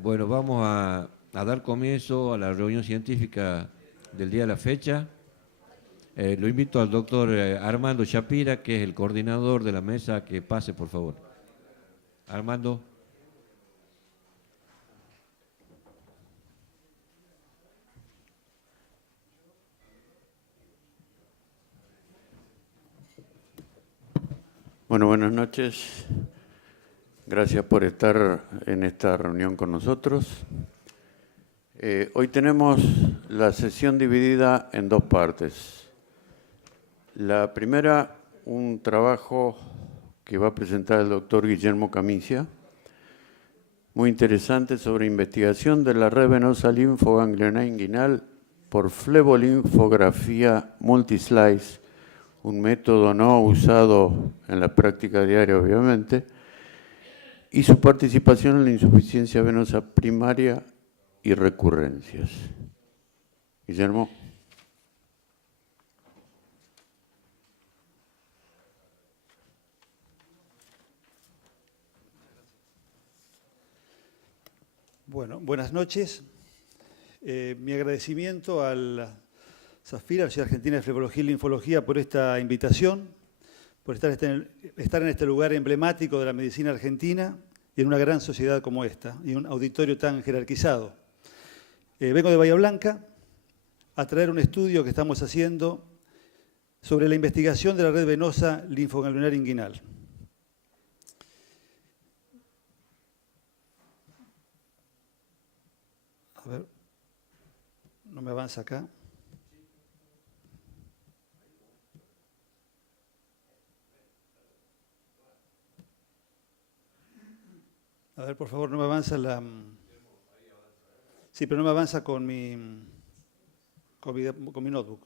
Bueno, vamos a dar comienzo a la reunión científica del día de la fecha. Lo invito al doctor Armando Shapira, que es el coordinador de la mesa, que pase, por favor. Armando. Bueno, buenas noches. Gracias por estar en esta reunión con nosotros. Hoy tenemos la sesión dividida en dos partes. La primera, un trabajo que va a presentar el doctor Guillermo Camicia, muy interesante, sobre investigación de la red venosa linfoganglionar inguinal por flebolinfografía multislice, un método no usado en la práctica diaria, obviamente, y su participación en la insuficiencia venosa primaria y recurrencias. Guillermo. Bueno, buenas noches. Mi agradecimiento al Zafira, la Sociedad Argentina de Flebología y Linfología, por esta invitación, por estar en este lugar emblemático de la medicina argentina y en una gran sociedad como esta, y un auditorio tan jerarquizado. Vengo de Bahía Blanca a traer un estudio que estamos haciendo sobre la investigación de la red venosa linfoganglionar inguinal. A ver, no me avanza acá. A ver, por favor, no me avanza la... Sí, pero no me avanza con mi notebook.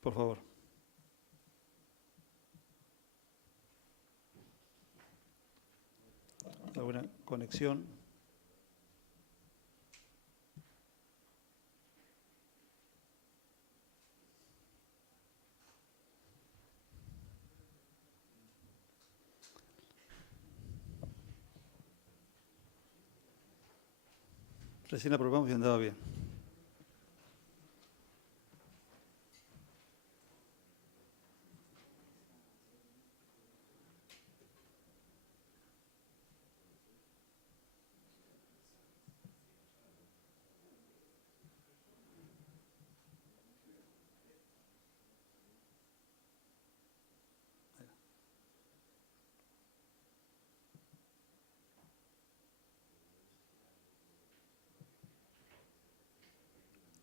Por favor. ¿Alguna conexión? Recién la probamos y andaba bien.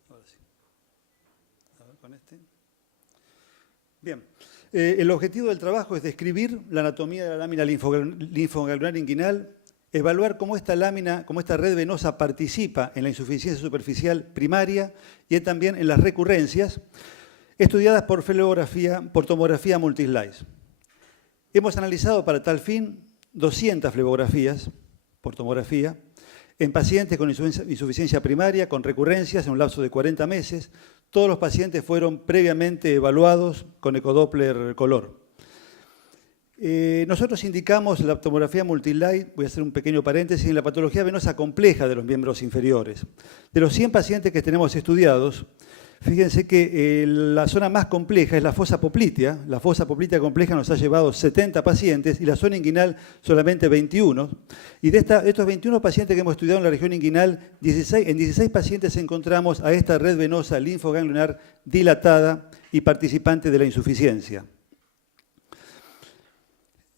Ahora sí. A ver, con este. Bien. El objetivo del trabajo es describir la anatomía de la lámina linfoganglionar inguinal, evaluar cómo esta lámina, cómo esta red venosa participa en la insuficiencia superficial primaria y también en las recurrencias, estudiadas por tomografía multislice. Hemos analizado para tal fin 200 flebografías por tomografía en pacientes con insuficiencia primaria, con recurrencias en un lapso de 40 meses. Todos los pacientes fueron previamente evaluados con ecodoppler color. Nosotros indicamos la tomografía multislice, voy a hacer un pequeño paréntesis, en la patología venosa compleja de los miembros inferiores. De los 100 pacientes que tenemos estudiados, fíjense que la zona más compleja es la fosa poplitea. La fosa poplitea compleja nos ha llevado 70 pacientes y la zona inguinal solamente 21. Y de estos 21 pacientes que hemos estudiado en la región inguinal, en 16 pacientes encontramos a esta red venosa linfoganglionar dilatada y participante de la insuficiencia.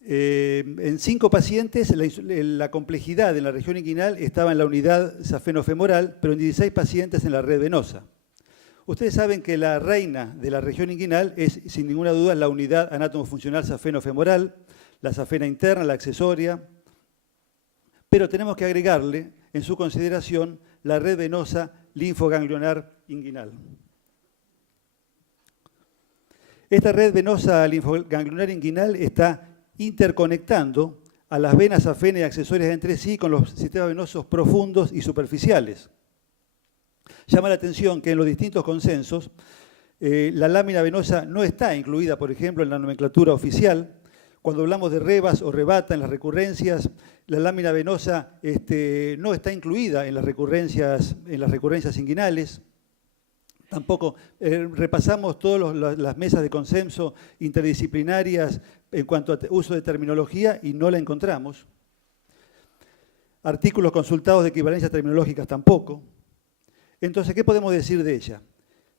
En 5 pacientes la complejidad en la región inguinal estaba en la unidad safenofemoral, pero en 16 pacientes en la red venosa. Ustedes saben que la reina de la región inguinal es, sin ninguna duda, la unidad anátomo-funcional safenofemoral, la safena interna, la accesoria, pero tenemos que agregarle en su consideración la red venosa linfoganglionar inguinal. Esta red venosa linfoganglionar inguinal está interconectando a las venas safena y accesorias entre sí con los sistemas venosos profundos y superficiales. Llama la atención que en los distintos consensos La lámina venosa no está incluida, por ejemplo, en la nomenclatura oficial. Cuando hablamos de rebas o rebata en las recurrencias, la lámina venosa no está incluida en las recurrencias inguinales. Tampoco repasamos todas las mesas de consenso interdisciplinarias en cuanto a uso de terminología y no la encontramos. Artículos consultados de equivalencias terminológicas tampoco. Entonces, ¿qué podemos decir de ella?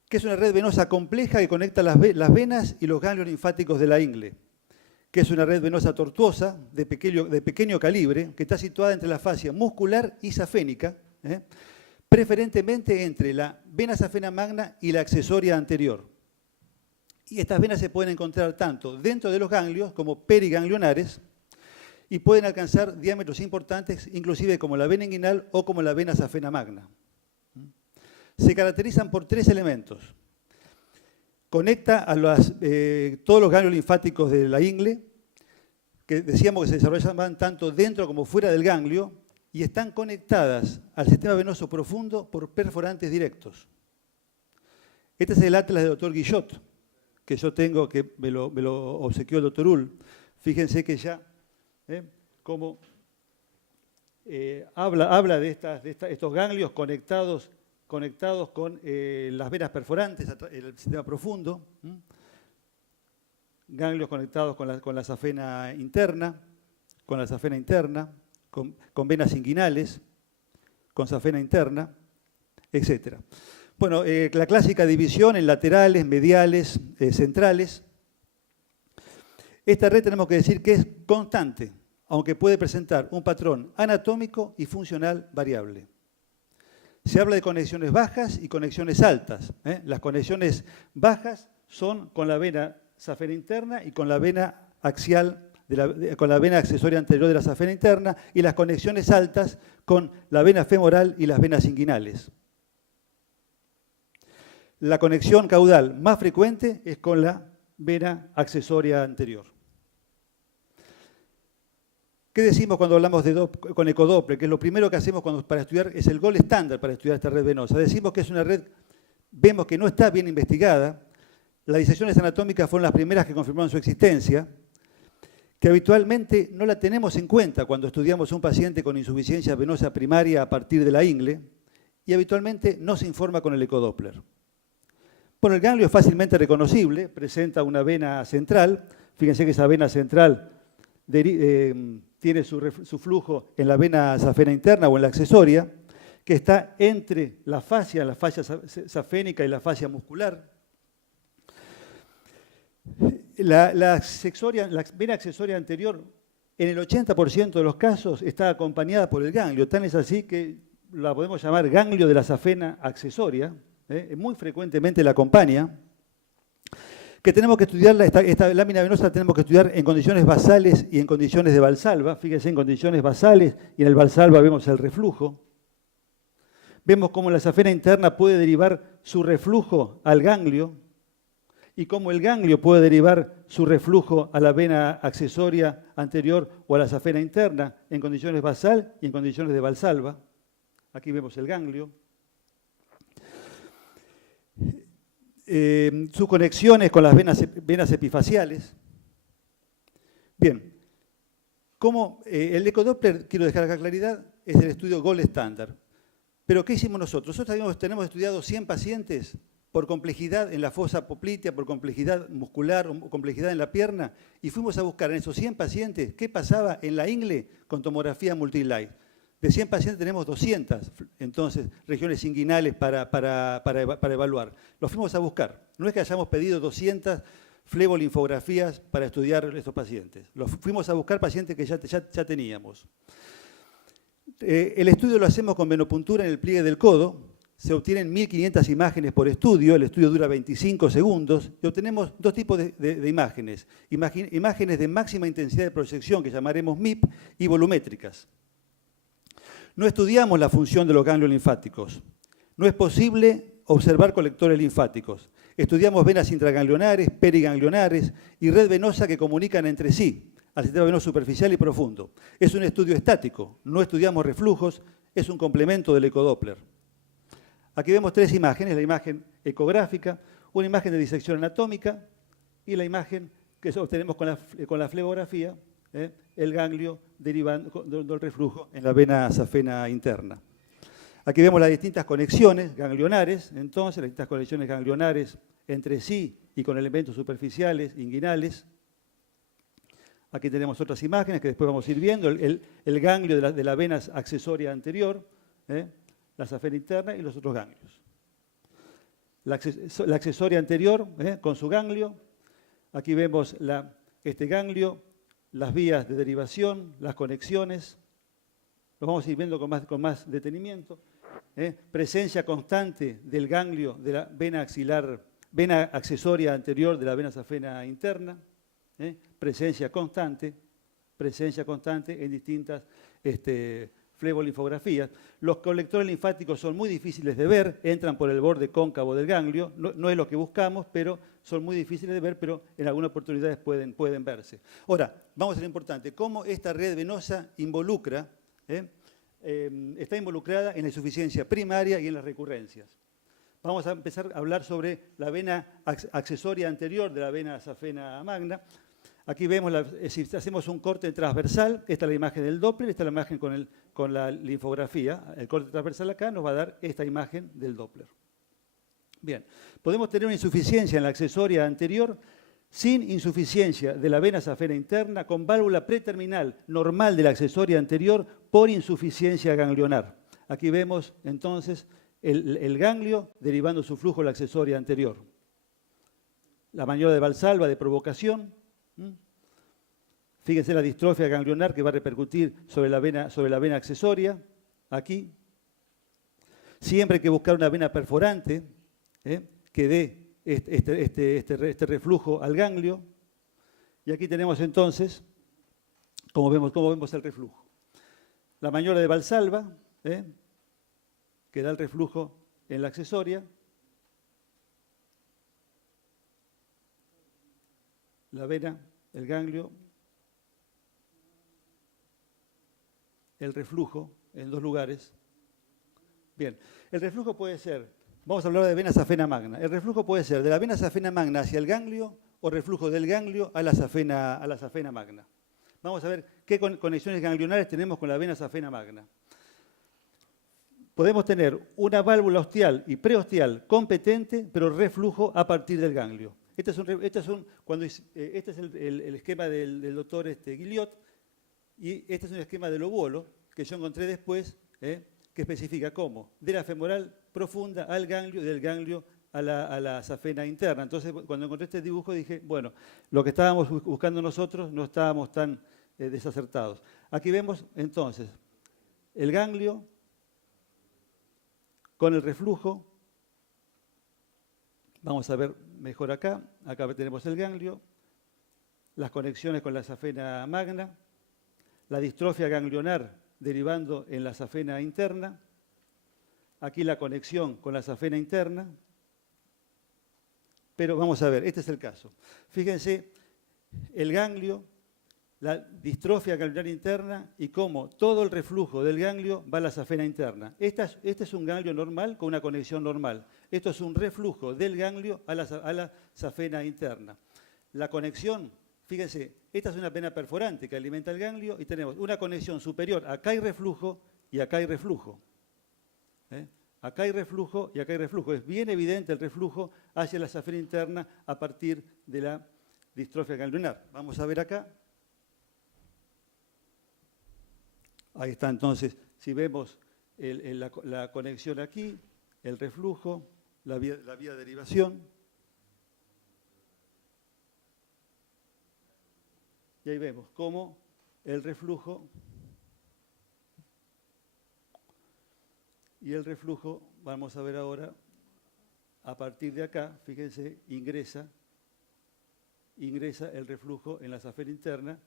Que es una red venosa compleja que conecta las venas y los ganglios linfáticos de la ingle, que es una red venosa tortuosa de pequeño calibre, que está situada entre la fascia muscular y safénica, preferentemente entre la vena safena magna y la accesoria anterior. Y estas venas se pueden encontrar tanto dentro de los ganglios como periganglionares y pueden alcanzar diámetros importantes, inclusive como la vena inguinal o como la vena safena magna. Se caracterizan por 3 elementos. Conecta a todos los ganglios linfáticos de la ingle, que decíamos que se desarrollaban tanto dentro como fuera del ganglio, y están conectadas al sistema venoso profundo por perforantes directos. Este es el atlas del doctor Guillot, que yo tengo, que me lo obsequió el doctor Ull. Fíjense que ya, como habla de estos ganglios conectados con las venas perforantes, el sistema profundo, ganglios conectados con la safena interna, con venas inguinales, con safena interna, etc. Bueno, la clásica división en laterales, mediales, centrales. Esta red tenemos que decir que es constante, aunque puede presentar un patrón anatómico y funcional variable. Se habla de conexiones bajas y conexiones altas. Las conexiones bajas son con la vena safena interna y con la vena axial, con la vena accesoria anterior de la safena interna, y las conexiones altas con la vena femoral y las venas inguinales. La conexión caudal más frecuente es con la vena accesoria anterior. ¿Qué decimos cuando hablamos con ecodoppler? Que lo primero que hacemos para estudiar es el gold estándar para estudiar esta red venosa. Decimos que es una red, vemos que no está bien investigada. Las disecciones anatómicas fueron las primeras que confirmaron su existencia, que habitualmente no la tenemos en cuenta cuando estudiamos un paciente con insuficiencia venosa primaria a partir de la ingle, y habitualmente no se informa con el ecodoppler. Bueno, el ganglio es fácilmente reconocible, presenta una vena central. Fíjense que esa vena central tiene su flujo en la vena safena interna o en la accesoria, que está entre la fascia safénica y la fascia muscular. La vena accesoria anterior, en el 80% de los casos, está acompañada por el ganglio. Tan es así que la podemos llamar ganglio de la safena accesoria. Muy frecuentemente la acompaña. Que tenemos que estudiarla, esta lámina venosa la tenemos que estudiar en condiciones basales y en condiciones de Valsalva. Fíjense, en condiciones basales y en el Valsalva vemos el reflujo. Vemos cómo la safena interna puede derivar su reflujo al ganglio y cómo el ganglio puede derivar su reflujo a la vena accesoria anterior o a la safena interna en condiciones basal y en condiciones de Valsalva. Aquí vemos el ganglio. Sus conexiones con las venas epifaciales. Bien, como el ecodoppler, quiero dejar acá claridad, es el estudio gold estándar. Pero ¿qué hicimos nosotros? Nosotros tenemos estudiado 100 pacientes por complejidad en la fosa poplitea, por complejidad muscular o complejidad en la pierna, y fuimos a buscar en esos 100 pacientes qué pasaba en la ingle con tomografía multilight. De 100 pacientes tenemos 200, entonces, regiones inguinales para evaluar. Los fuimos a buscar. No es que hayamos pedido 200 flebolinfografías para estudiar estos pacientes. Los fuimos a buscar pacientes que ya teníamos. El estudio lo hacemos con venopuntura en el pliegue del codo. Se obtienen 1.500 imágenes por estudio. El estudio dura 25 segundos. Y obtenemos dos tipos de imágenes. Imágenes de máxima intensidad de proyección, que llamaremos MIP, y volumétricas. No estudiamos la función de los ganglios linfáticos. No es posible observar colectores linfáticos. Estudiamos venas intraganglionares, periganglionares y red venosa que comunican entre sí al sistema venoso superficial y profundo. Es un estudio estático, no estudiamos reflujos, es un complemento del ecodoppler. Aquí vemos 3 imágenes, la imagen ecográfica, una imagen de disección anatómica y la imagen que obtenemos con la flebografía, el ganglio derivando del reflujo en la vena safena interna. Aquí vemos las distintas conexiones ganglionares, entonces, las distintas conexiones ganglionares entre sí y con elementos superficiales, inguinales. Aquí tenemos otras imágenes que después vamos a ir viendo, el ganglio de la vena accesoria anterior, la safena interna y los otros ganglios. La accesoria anterior, con su ganglio. Aquí vemos este ganglio, las vías de derivación, las conexiones. Lo vamos a ir viendo con más detenimiento. Presencia constante del ganglio de la vena accesoria anterior de la vena safena interna. Presencia constante en distintas flebolinfografías. Los colectores linfáticos son muy difíciles de ver, entran por el borde cóncavo del ganglio, no es lo que buscamos, pero son muy difíciles de ver, pero en algunas oportunidades pueden verse. Ahora, vamos a lo importante, cómo esta red venosa involucra, está involucrada en la insuficiencia primaria y en las recurrencias. Vamos a empezar a hablar sobre la vena accesoria anterior de la vena safena magna. Aquí vemos, si hacemos un corte transversal, esta es la imagen del Doppler, esta es la imagen con la linfografía. El corte transversal acá nos va a dar esta imagen del Doppler. Bien, podemos tener una insuficiencia en la accesoria anterior sin insuficiencia de la vena safena interna, con válvula preterminal normal de la accesoria anterior por insuficiencia ganglionar. Aquí vemos entonces el ganglio derivando su flujo de la accesoria anterior. La maniobra de Valsalva de provocación. Fíjense la distrofia ganglionar que va a repercutir sobre la vena accesoria, aquí. Siempre hay que buscar una vena perforante que dé este reflujo al ganglio. Y aquí tenemos entonces, cómo vemos el reflujo. La maniobra de Valsalva, que da el reflujo en la accesoria. La vena, el ganglio, el reflujo en dos lugares. Bien, el reflujo puede ser, vamos a hablar de vena safena magna, el reflujo puede ser de la vena safena magna hacia el ganglio o reflujo del ganglio a la safena magna. Vamos a ver qué conexiones ganglionares tenemos con la vena safena magna. Podemos tener una válvula ostial y preostial competente, pero reflujo a partir del ganglio. Este es el esquema del doctor Guillot, y este es un esquema del ovuolo que yo encontré después, que especifica cómo, de la femoral profunda al ganglio, del ganglio a la safena interna. Entonces, cuando encontré este dibujo dije, bueno, lo que estábamos buscando nosotros no estábamos tan desacertados. Aquí vemos entonces el ganglio con el reflujo. Vamos a ver mejor acá. Acá tenemos el ganglio, las conexiones con la safena magna, la distrofia ganglionar derivando en la safena interna, aquí la conexión con la safena interna. Pero vamos a ver, este es el caso. Fíjense, el ganglio, la distrofia ganglionar interna y cómo todo el reflujo del ganglio va a la safena interna. Este es un ganglio normal con una conexión normal. Esto es un reflujo del ganglio a la safena interna. La conexión, fíjense, esta es una vena perforante que alimenta el ganglio y tenemos una conexión superior. Acá hay reflujo y acá hay reflujo. Acá hay reflujo y acá hay reflujo. Es bien evidente el reflujo hacia la safena interna a partir de la distrofia ganglionar. Vamos a ver acá. Ahí está entonces, si vemos la conexión aquí, el reflujo, la vía de derivación. Y ahí vemos cómo el reflujo y el reflujo, vamos a ver ahora, a partir de acá, fíjense, ingresa el reflujo en la safena interna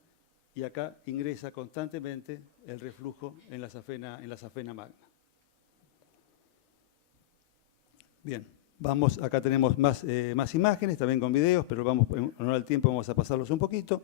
y acá ingresa constantemente el reflujo en la safena magna. Bien, acá tenemos más imágenes, también con videos, pero en honor al tiempo vamos a pasarlos un poquito.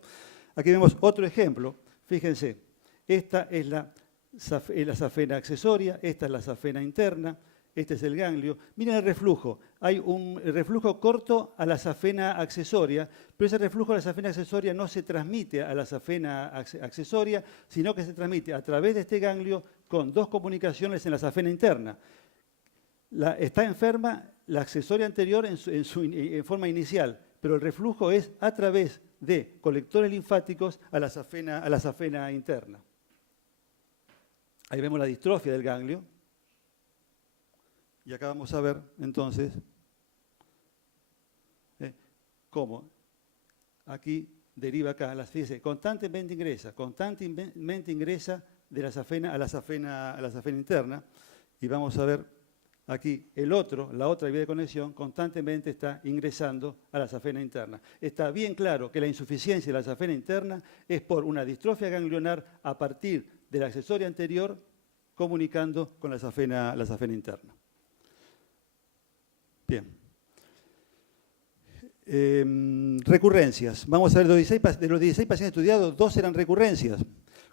Aquí vemos otro ejemplo, fíjense, esta es la safena accesoria, esta es la safena interna, este es el ganglio. Miren el reflujo. Hay un reflujo corto a la safena accesoria, pero ese reflujo a la safena accesoria no se transmite a la safena accesoria, sino que se transmite a través de este ganglio con dos comunicaciones en la safena interna. Está enferma la accesoria anterior en forma inicial, pero el reflujo es a través de colectores linfáticos a la safena interna. Ahí vemos la distrofia del ganglio. Y acá vamos a ver, entonces, cómo aquí deriva acá, fíjese, constantemente ingresa de la safena a la safena interna. Y vamos a ver aquí la otra vía de conexión, constantemente está ingresando a la safena interna. Está bien claro que la insuficiencia de la safena interna es por una distrofia ganglionar a partir de la accesoria anterior comunicando con la safena interna. Bien. Recurrencias. Vamos a ver, de los 16 pacientes estudiados, 2 eran recurrencias.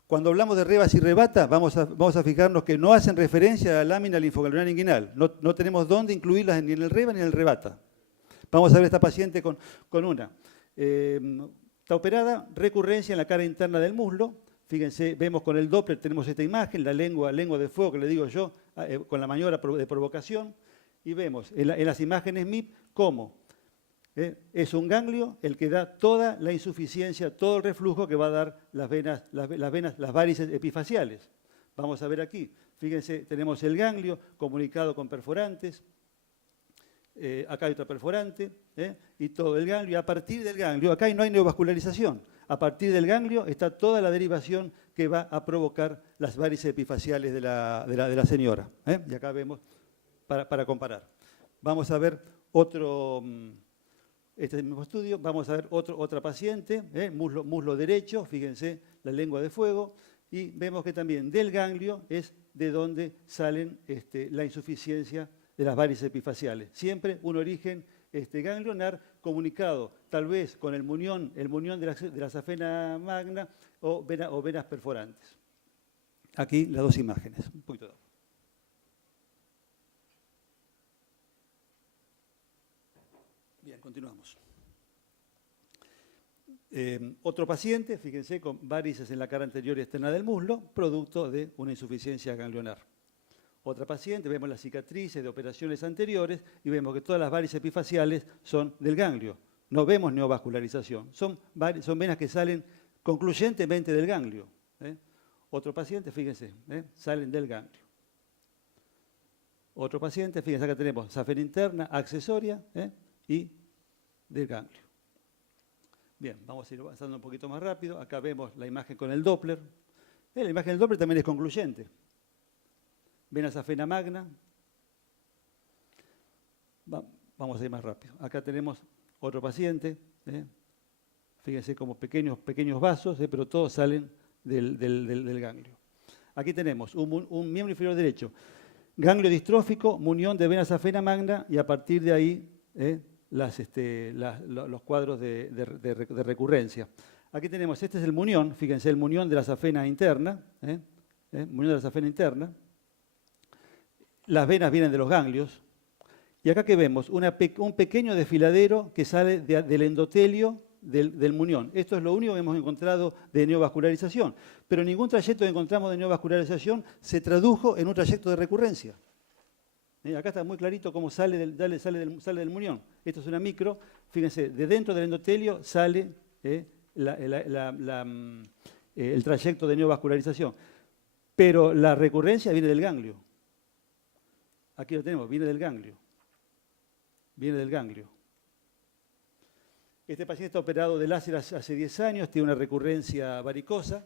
Cuando hablamos de rebas y rebata, vamos a fijarnos que no hacen referencia a la lámina linfoganglionar inguinal. No tenemos dónde incluirlas ni en el reba ni en el rebata. Vamos a ver esta paciente con una. Está operada, recurrencia en la cara interna del muslo. Fíjense, vemos con el Doppler, tenemos esta imagen, la lengua de fuego que le digo yo, con la maniobra de provocación. Y vemos en las imágenes MIP cómo es un ganglio el que da toda la insuficiencia, todo el reflujo que va a dar las varices epifaciales. Vamos a ver aquí. Fíjense, tenemos el ganglio comunicado con perforantes. Acá hay otra perforante. Y todo el ganglio. A partir del ganglio, acá no hay neovascularización. A partir del ganglio está toda la derivación que va a provocar las varices epifaciales de la señora. Y acá vemos, para comparar. Vamos a ver otro... Este es el mismo estudio. Vamos a ver otra paciente, muslo derecho, fíjense, la lengua de fuego, y vemos que también del ganglio es de donde salen la insuficiencia de las varices epifaciales. Siempre un origen ganglionar comunicado tal vez con el munión de la safena magna o venas perforantes. Aquí las dos imágenes. Un poquito de... Bien, continuamos. Otro paciente, fíjense, con varices en la cara anterior y externa del muslo, producto de una insuficiencia ganglionar. Otra paciente, vemos las cicatrices de operaciones anteriores y vemos que todas las varices epifaciales son del ganglio. No vemos neovascularización, son venas que salen concluyentemente del ganglio. Otro paciente, fíjense, salen del ganglio. Otro paciente, fíjense, acá tenemos safena interna, accesoria, y del ganglio. Bien, vamos a ir avanzando un poquito más rápido. Acá vemos la imagen con el Doppler. La imagen del Doppler también es concluyente. Vena safena magna. Vamos a ir más rápido. Acá tenemos otro paciente. Fíjense como pequeños vasos, pero todos salen del ganglio. Aquí tenemos un miembro inferior derecho. Ganglio distrófico, munión de vena safena magna y a partir de ahí los cuadros de recurrencia. Aquí tenemos, este es el munión, fíjense, el munión de la safena interna. Munión de la safena interna. Las venas vienen de los ganglios. Y acá que vemos un pequeño desfiladero que sale del endotelio del munión. Esto es lo único que hemos encontrado de neovascularización. Pero ningún trayecto que encontramos de neovascularización se tradujo en un trayecto de recurrencia. Acá está muy clarito cómo sale del munión. Esto es una micro. Fíjense, de dentro del endotelio sale el trayecto de neovascularización. Pero la recurrencia viene del ganglio. Aquí lo tenemos, viene del ganglio. Viene del ganglio. Este paciente está operado de láser hace 10 años, tiene una recurrencia varicosa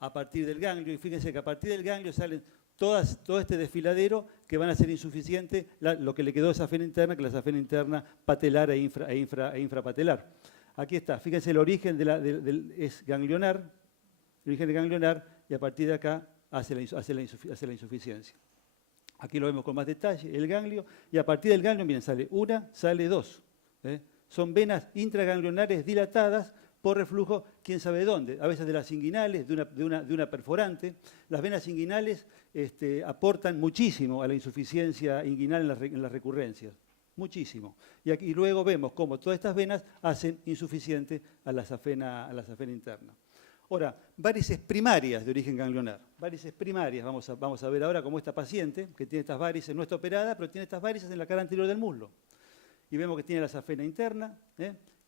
a partir del ganglio. Y fíjense que a partir del ganglio salen todo este desfiladero que van a ser insuficiente lo que le quedó de safena interna, que es la safena interna patelar e infrapatelar. Aquí está, fíjense el origen es ganglionar, el origen de ganglionar, y a partir de acá hace la insuficiencia. Aquí lo vemos con más detalle, el ganglio, y a partir del ganglio, miren, sale una, sale dos. Son venas intraganglionares dilatadas por reflujo, quién sabe de dónde, a veces de las inguinales, de una perforante. Las venas inguinales aportan muchísimo a la insuficiencia inguinal en las recurrencias, muchísimo. Y luego vemos cómo todas estas venas hacen insuficiente a la safena interna. Ahora, varices primarias de origen ganglionar. Varices primarias, vamos a ver ahora cómo esta paciente, que tiene estas varices, no está operada, pero tiene estas varices en la cara anterior del muslo. Y vemos que tiene la safena interna,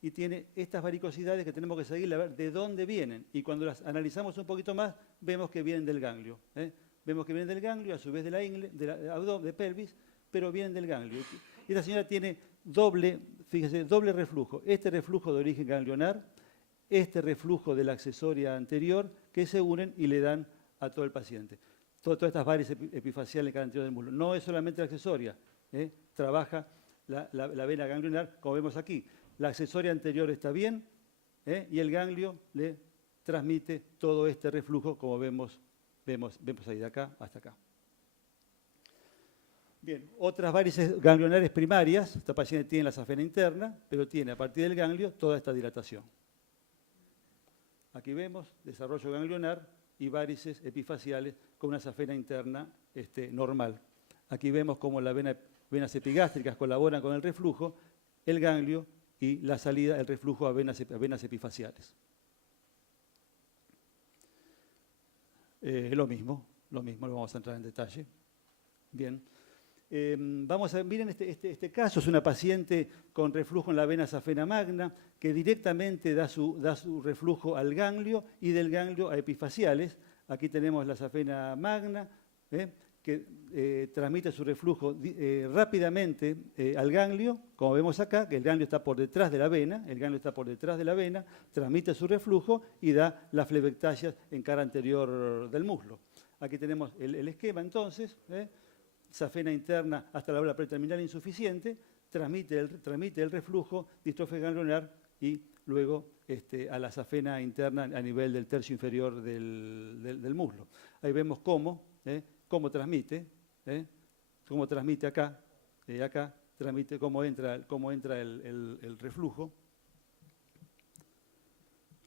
y tiene estas varicosidades que tenemos que seguir a ver de dónde vienen. Y cuando las analizamos un poquito más, vemos que vienen del ganglio. Vemos que vienen del ganglio, a su vez de la ingle, de pelvis, pero vienen del ganglio. Y esta señora tiene doble reflujo. Este reflujo de origen ganglionar, este reflujo de la accesoria anterior, que se unen y le dan a todo el paciente. Todas estas varices epifaciales en cada anterior del muslo. No es solamente la accesoria, trabaja la vena ganglionar, como vemos aquí. La accesoria anterior está bien, y el ganglio le transmite todo este reflujo, como vemos ahí de acá hasta acá. Bien, otras varices ganglionares primarias. Esta paciente tiene la safena interna, pero tiene a partir del ganglio toda esta dilatación. Aquí vemos desarrollo ganglionar y varices epifaciales con una safena interna normal. Aquí vemos cómo las venas epigástricas colaboran con el reflujo, el ganglio y la salida, el reflujo a venas epifaciales. Lo mismo, lo vamos a entrar en detalle. Bien. Vamos a ver, miren este caso, es una paciente con reflujo en la vena safena magna que directamente da su reflujo al ganglio y del ganglio a epifaciales. Aquí tenemos la safena magna que transmite su reflujo rápidamente al ganglio, como vemos acá, que el ganglio está por detrás de la vena, transmite su reflujo y da las flebectasias en cara anterior del muslo. Aquí tenemos el esquema entonces, safena interna hasta la aula preterminal insuficiente, transmite el reflujo, distrofia ganglionar y luego a la safena interna a nivel del tercio inferior del muslo. Ahí vemos cómo transmite acá, transmite cómo entra el reflujo.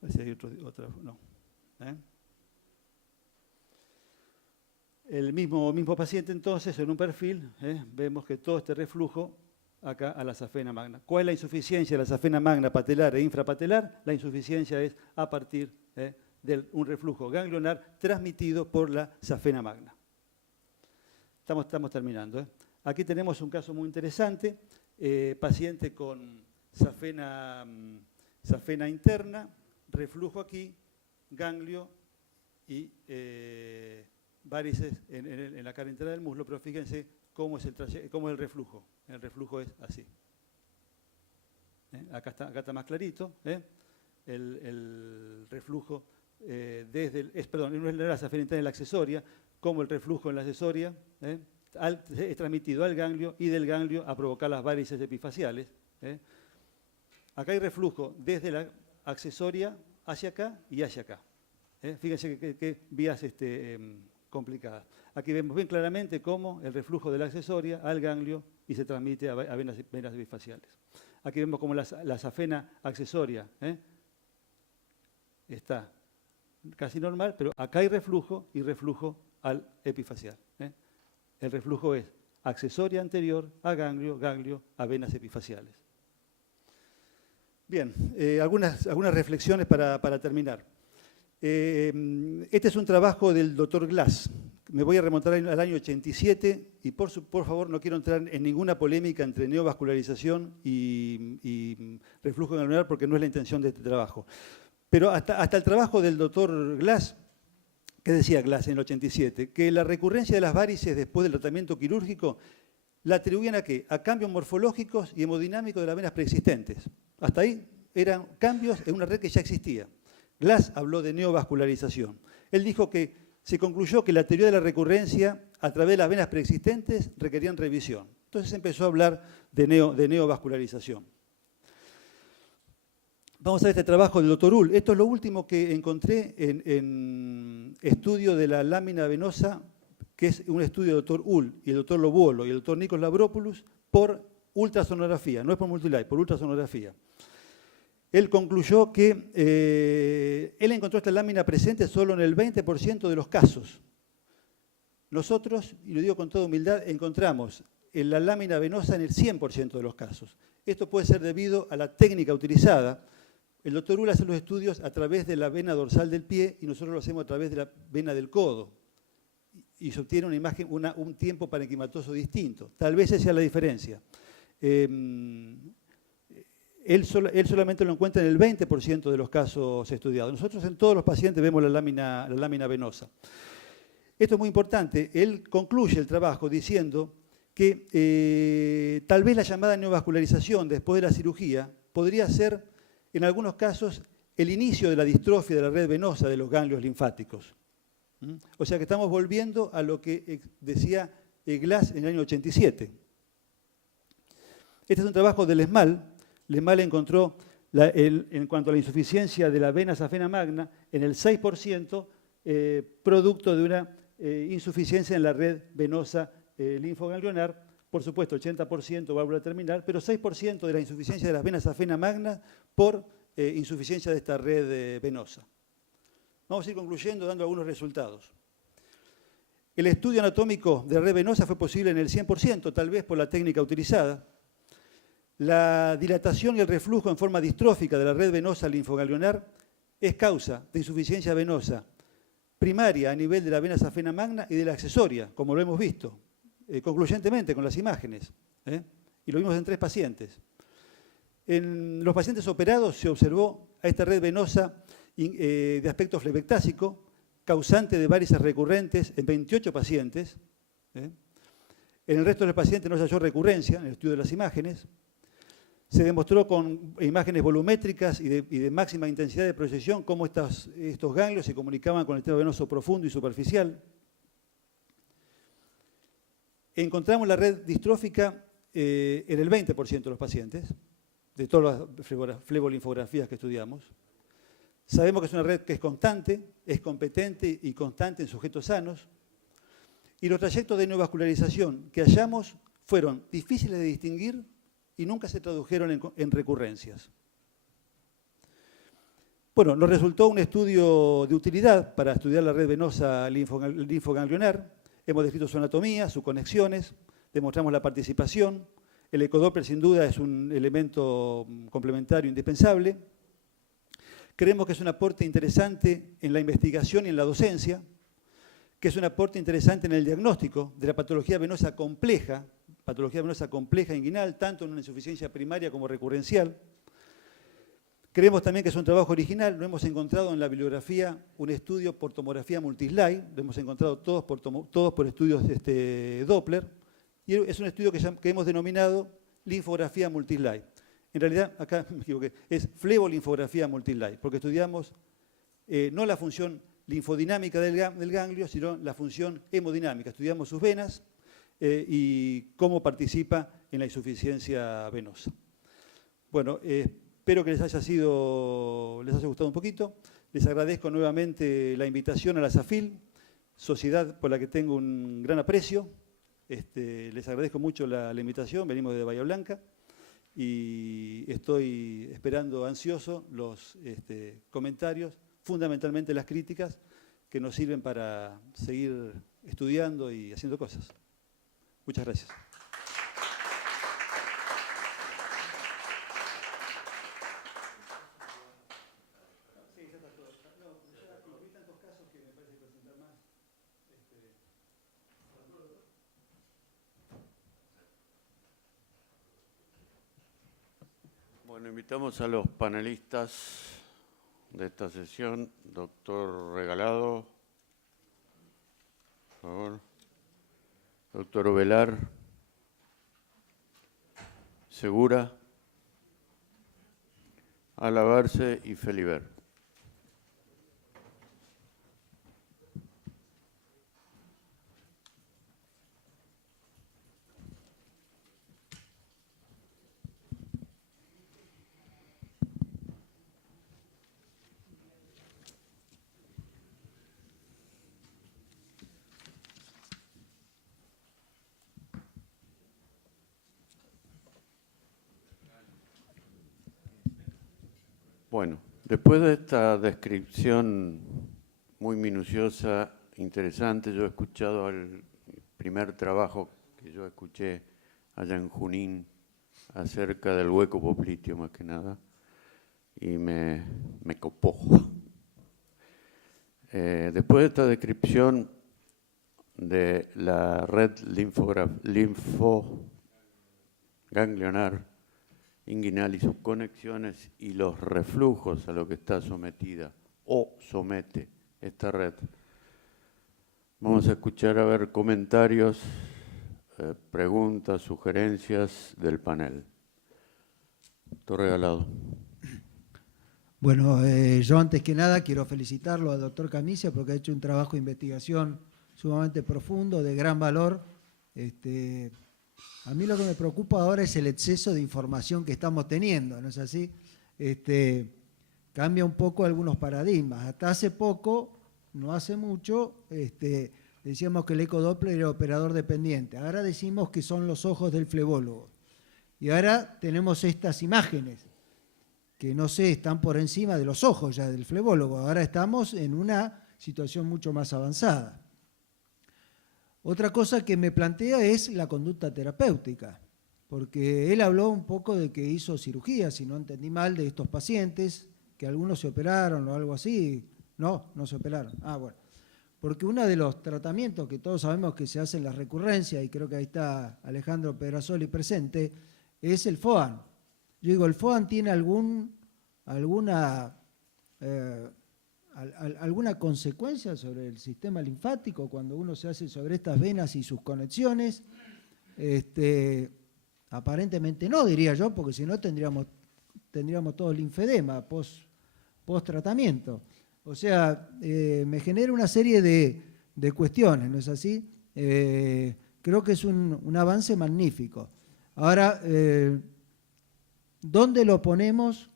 A ver si hay otra, no. El mismo paciente entonces, en un perfil, vemos que todo este reflujo acá a la safena magna. ¿Cuál es la insuficiencia de la safena magna patelar e infrapatelar? La insuficiencia es a partir de un reflujo ganglionar transmitido por la safena magna. Estamos terminando. Aquí tenemos un caso muy interesante, paciente con safena interna, reflujo aquí, ganglio y varices en la cara interna del muslo, pero fíjense cómo es el reflujo. El reflujo es así. Acá está más clarito. El reflujo no es la safena interna, es la accesoria, como el reflujo en la accesoria es transmitido al ganglio y del ganglio a provocar las varices epifaciales. Acá hay reflujo desde la accesoria hacia acá y hacia acá. Fíjense qué vías complicadas. Aquí vemos bien claramente cómo el reflujo de la accesoria al ganglio y se transmite a venas epifaciales. Aquí vemos cómo la safena accesoria está casi normal, pero acá hay reflujo y reflujo al epifacial. El reflujo es accesoria anterior a ganglio, ganglio a venas epifaciales. Bien, algunas reflexiones para terminar. Este es un trabajo del doctor Glass. Me voy a remontar al año 87 y por favor no quiero entrar en ninguna polémica entre neovascularización y reflujo ganglionar porque no es la intención de este trabajo. Pero hasta el trabajo del doctor Glass, ¿qué decía Glass en el 87? Que la recurrencia de las varices después del tratamiento quirúrgico la atribuían ¿a qué? A cambios morfológicos y hemodinámicos de las venas preexistentes. Hasta ahí eran cambios en una red que ya existía. Glass habló de neovascularización. Él dijo que se concluyó que la teoría de la recurrencia a través de las venas preexistentes requerían revisión. Entonces empezó a hablar de neovascularización. Vamos a ver este trabajo del doctor Uhl. Esto es lo último que encontré en estudio de la lámina venosa, que es un estudio del doctor Uhl y el doctor Lobuolo y el doctor Nikos Lavropoulos por ultrasonografía, no es por multilight, por ultrasonografía. él concluyó que él encontró esta lámina presente solo en el 20% de los casos. Nosotros, y lo digo con toda humildad, encontramos en la lámina venosa en el 100% de los casos. Esto puede ser debido a la técnica utilizada. El doctor Ulla hace los estudios a través de la vena dorsal del pie y nosotros lo hacemos a través de la vena del codo. Y se obtiene una imagen, un tiempo parenquimatoso distinto. Tal vez esa sea la diferencia. Él solamente lo encuentra en el 20% de los casos estudiados. Nosotros en todos los pacientes vemos la lámina venosa. Esto es muy importante. Él concluye el trabajo diciendo que tal vez la llamada neovascularización después de la cirugía podría ser, en algunos casos, el inicio de la distrofia de la red venosa de los ganglios linfáticos. O sea que estamos volviendo a lo que decía Glass en el año 87. Este es un trabajo de Lesmal. Lesmal encontró, en cuanto a la insuficiencia de la vena safena magna, en el 6% producto de una insuficiencia en la red venosa linfoganglionar. Por supuesto, 80% válvula terminal, pero 6% de la insuficiencia de las venas safena magna por insuficiencia de esta red venosa. Vamos a ir concluyendo dando algunos resultados. El estudio anatómico de red venosa fue posible en el 100%, tal vez por la técnica utilizada. La dilatación y el reflujo en forma distrófica de la red venosa linfoganglionar es causa de insuficiencia venosa primaria a nivel de la vena safena magna y de la accesoria, como lo hemos visto concluyentemente con las imágenes. Y lo vimos en 3 pacientes. En los pacientes operados se observó a esta red venosa de aspecto flebectásico, causante de varices recurrentes en 28 pacientes. En el resto de los pacientes no se halló recurrencia en el estudio de las imágenes. Se demostró con imágenes volumétricas y de máxima intensidad de proyección cómo estos ganglios se comunicaban con el sistema venoso profundo y superficial. Encontramos la red distrófica en el 20% de los pacientes, de todas las flebolinfografías que estudiamos. Sabemos que es una red que es constante, es competente y constante en sujetos sanos. Y los trayectos de neovascularización que hallamos fueron difíciles de distinguir y nunca se tradujeron en recurrencias. Bueno, nos resultó un estudio de utilidad para estudiar la red venosa linfoganglionar. Hemos descrito su anatomía, sus conexiones, demostramos la participación. El ecodoppler sin duda es un elemento complementario indispensable. Creemos que es un aporte interesante en la investigación y en la docencia, que es un aporte interesante en el diagnóstico de la patología venosa compleja inguinal, tanto en una insuficiencia primaria como recurrencial. Creemos también que es un trabajo original, lo hemos encontrado en la bibliografía, un estudio por tomografía multislide, lo hemos encontrado todos por estudios Doppler, y es un estudio que hemos denominado linfografía multislide. En realidad, acá me equivoqué, es flebolinfografía multislide, porque estudiamos no la función linfodinámica del ganglio, sino la función hemodinámica. Estudiamos sus venas y cómo participa en la insuficiencia venosa. Bueno, espero que les haya gustado un poquito. Les agradezco nuevamente la invitación a la SAFIL, sociedad por la que tengo un gran aprecio. Les agradezco mucho la invitación, venimos de Bahía Blanca y estoy esperando ansioso los comentarios, fundamentalmente las críticas, que nos sirven para seguir estudiando y haciendo cosas. Muchas gracias. Bueno, invitamos a los panelistas de esta sesión. Doctor Regalado, por favor. Doctor Ovelar. Segura. Alabarce y Feliber. Bueno, después de esta descripción muy minuciosa, interesante, yo he escuchado el primer trabajo que yo escuché allá en Junín acerca del hueco popliteo más que nada, y me copó. Después de esta descripción de la red linfoganglionar inguinal y sus conexiones y los reflujos a lo que está sometida o somete esta red, vamos a escuchar a ver comentarios, preguntas, sugerencias del panel. Doctor Regalado. Bueno, yo antes que nada quiero felicitarlo al doctor Camicia porque ha hecho un trabajo de investigación sumamente profundo, de gran valor. A mí lo que me preocupa ahora es el exceso de información que estamos teniendo, ¿no es así? Cambia un poco algunos paradigmas. Hasta hace poco, no hace mucho, decíamos que el ecodoppler era operador dependiente. Ahora decimos que son los ojos del flebólogo. Y ahora tenemos estas imágenes que no sé, están por encima de los ojos ya del flebólogo. Ahora estamos en una situación mucho más avanzada. Otra cosa que me plantea es la conducta terapéutica, porque él habló un poco de que hizo cirugía, si no entendí mal, de estos pacientes, que algunos se operaron o algo así. No se operaron. Bueno. Porque uno de los tratamientos que todos sabemos que se hacen en las recurrencias, y creo que ahí está Alejandro Pedrasoli presente, es el FOAN. Yo digo, ¿el FOAN tiene alguna consecuencia sobre el sistema linfático cuando uno se hace sobre estas venas y sus conexiones? Aparentemente no, diría yo, porque si no tendríamos todo linfedema post-tratamiento. O sea, me genera una serie de cuestiones, ¿no es así? Creo que es un avance magnífico. Ahora, ¿dónde lo ponemos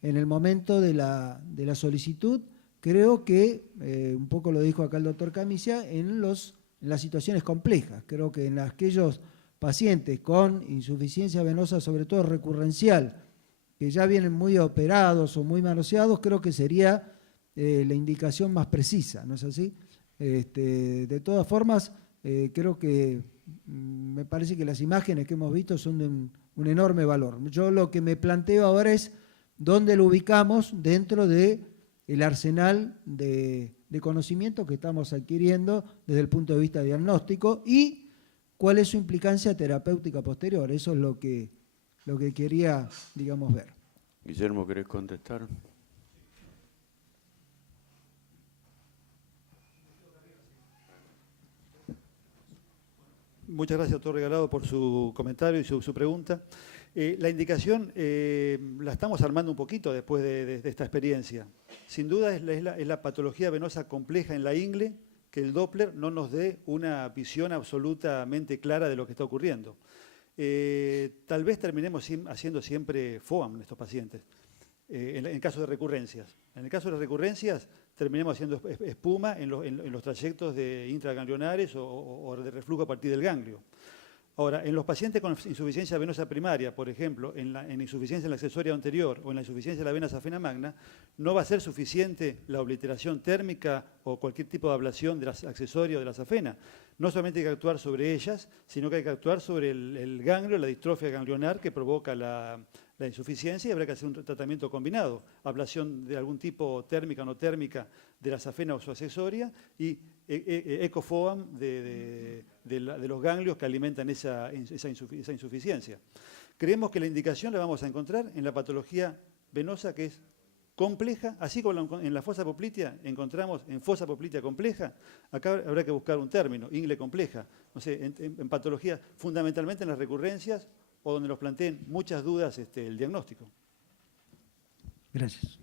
en el momento de la solicitud? Creo que, un poco lo dijo acá el doctor Camicia, en las situaciones complejas. Creo que en aquellos pacientes con insuficiencia venosa, sobre todo recurrencial, que ya vienen muy operados o muy manoseados, creo que sería la indicación más precisa, ¿no es así? De todas formas, creo que me parece que las imágenes que hemos visto son de un enorme valor. Yo lo que me planteo ahora es dónde lo ubicamos dentro del arsenal de conocimiento que estamos adquiriendo desde el punto de vista diagnóstico y cuál es su implicancia terapéutica posterior. Eso es lo que quería, digamos, ver. Guillermo, ¿querés contestar? Muchas gracias, doctor Regalado, por su comentario y su pregunta. La indicación la estamos armando un poquito después de esta experiencia. Sin duda es la patología venosa compleja en la ingle que el Doppler no nos dé una visión absolutamente clara de lo que está ocurriendo. Tal vez terminemos haciendo siempre FOAM en estos pacientes, en caso de recurrencias. En el caso de las recurrencias, terminemos haciendo espuma en los trayectos de intraganglionares o de reflujo a partir del ganglio. Ahora, en los pacientes con insuficiencia venosa primaria, por ejemplo, en insuficiencia en la accesoria anterior o en la insuficiencia de la vena safena magna, no va a ser suficiente la obliteración térmica o cualquier tipo de ablación de la accesoria o de la safena. No solamente hay que actuar sobre ellas, sino que hay que actuar sobre el ganglio, la distrofia ganglionar que provoca la insuficiencia, y habrá que hacer un tratamiento combinado, ablación de algún tipo térmica o no térmica de la safena o su accesoria y ecofoam de los ganglios que alimentan esa insuficiencia. Creemos que la indicación la vamos a encontrar en la patología venosa que es compleja, así como en la fosa poplitea encontramos en fosa poplitea compleja, acá habrá que buscar un término, ingle compleja, no sé, en patología, fundamentalmente en las recurrencias o donde nos planteen muchas dudas el diagnóstico. Gracias.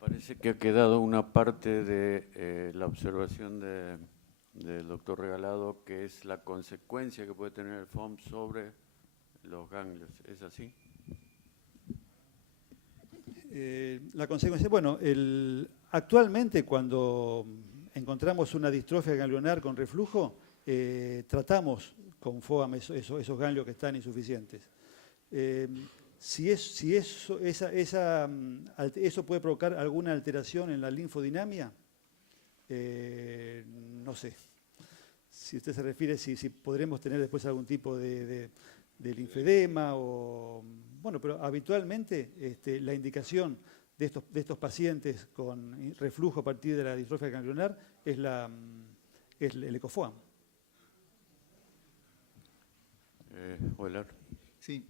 Parece que ha quedado una parte de la observación del doctor Regalado, que es la consecuencia que puede tener el FOAM sobre los ganglios. ¿Es así? La consecuencia, bueno, actualmente cuando encontramos una distrofia ganglionar con reflujo, tratamos con FOAM esos ganglios que están insuficientes. si eso, eso puede provocar alguna alteración en la linfodinamia, no sé. Si usted se refiere, si podremos tener después algún tipo de linfedema o... Bueno, pero habitualmente la indicación de estos pacientes con reflujo a partir de la distrofia ganglionar es el ECOFOAM. Olar. Sí,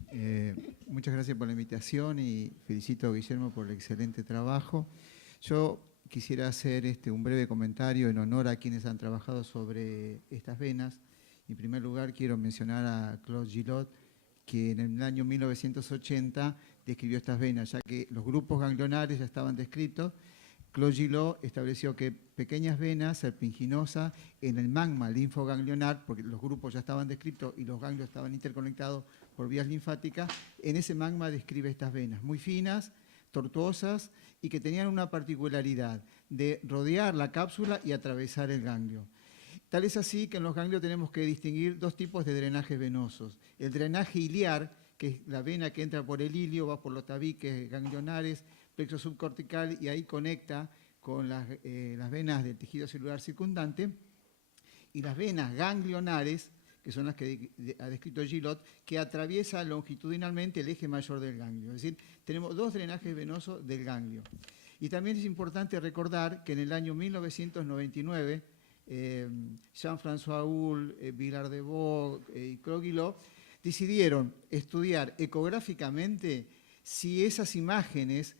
muchas gracias por la invitación y felicito a Guillermo por el excelente trabajo. Yo quisiera hacer un breve comentario en honor a quienes han trabajado sobre estas venas. En primer lugar, quiero mencionar a Claude Gillot, que en el año 1980 describió estas venas, ya que los grupos ganglionares ya estaban descritos. Claude Gillot estableció que pequeñas venas serpiginosas en el magma linfoganglionar, porque los grupos ya estaban descritos y los ganglios estaban interconectados por vías linfáticas, en ese magma describe estas venas muy finas, tortuosas y que tenían una particularidad de rodear la cápsula y atravesar el ganglio. Tal es así que en los ganglios tenemos que distinguir dos tipos de drenajes venosos. El drenaje iliar, que es la vena que entra por el ilio, va por los tabiques ganglionares, plexo subcortical y ahí conecta con las venas del tejido celular circundante, y las venas ganglionares, que son las que ha descrito Gillot, que atraviesan longitudinalmente el eje mayor del ganglio. Es decir, tenemos dos drenajes venosos del ganglio. Y también es importante recordar que en el año 1999, Jean-François Hull, Villard de Vaux y Claude Gillot decidieron estudiar ecográficamente si esas imágenes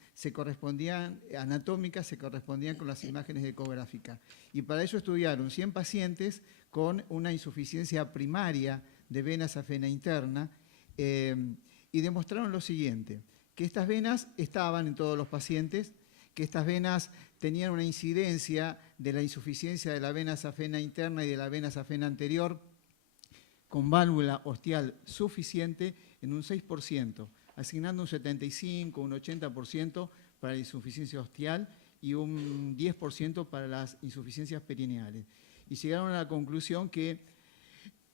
anatómicas se correspondían con las imágenes ecográficas. Y para ello estudiaron 100 pacientes con una insuficiencia primaria de vena safena interna y demostraron lo siguiente, que estas venas estaban en todos los pacientes, que estas venas tenían una incidencia de la insuficiencia de la vena safena interna y de la vena safena anterior con válvula ostial suficiente en un 6%, asignando un 75, un 80% para la insuficiencia ostial y un 10% para las insuficiencias perineales. Y llegaron a la conclusión que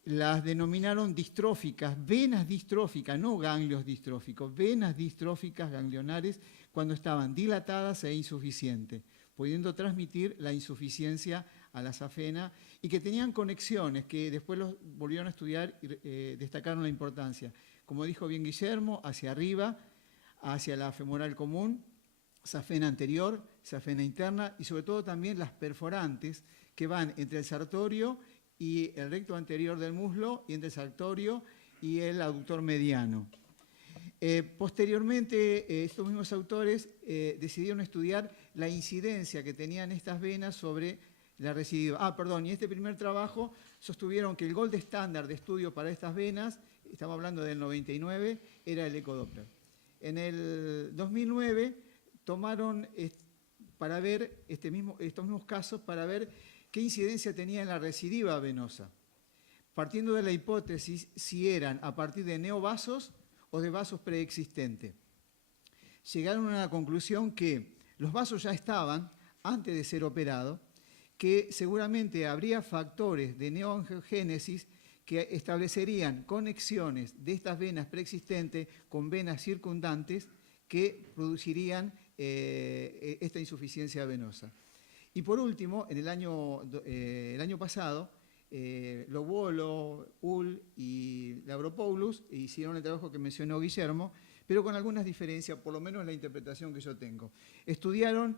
las denominaron distróficas, venas distróficas, no ganglios distróficos, venas distróficas ganglionares cuando estaban dilatadas e insuficientes, pudiendo transmitir la insuficiencia a la safena y que tenían conexiones que después los volvieron a estudiar y destacaron la importancia. Como dijo bien Guillermo, hacia arriba, hacia la femoral común, safena anterior, safena interna y sobre todo también las perforantes que van entre el sartorio y el recto anterior del muslo y entre el sartorio y el aductor mediano. Posteriormente, estos mismos autores decidieron estudiar la incidencia que tenían estas venas sobre la recidiva. Y este primer trabajo sostuvieron que el gold estándar de estudio para estas venas, estamos hablando del 99, era el ecodoppler. En el 2009 tomaron para ver estos mismos casos para ver qué incidencia tenía en la recidiva venosa, partiendo de la hipótesis si eran a partir de neovasos o de vasos preexistentes. Llegaron a la conclusión que los vasos ya estaban antes de ser operados, que seguramente habría factores de neoangiogénesis que establecerían conexiones de estas venas preexistentes con venas circundantes que producirían esta insuficiencia venosa. Y por último, en el año pasado, Lobolo, Hull y Lavropoulos hicieron el trabajo que mencionó Guillermo, pero con algunas diferencias, por lo menos en la interpretación que yo tengo. Estudiaron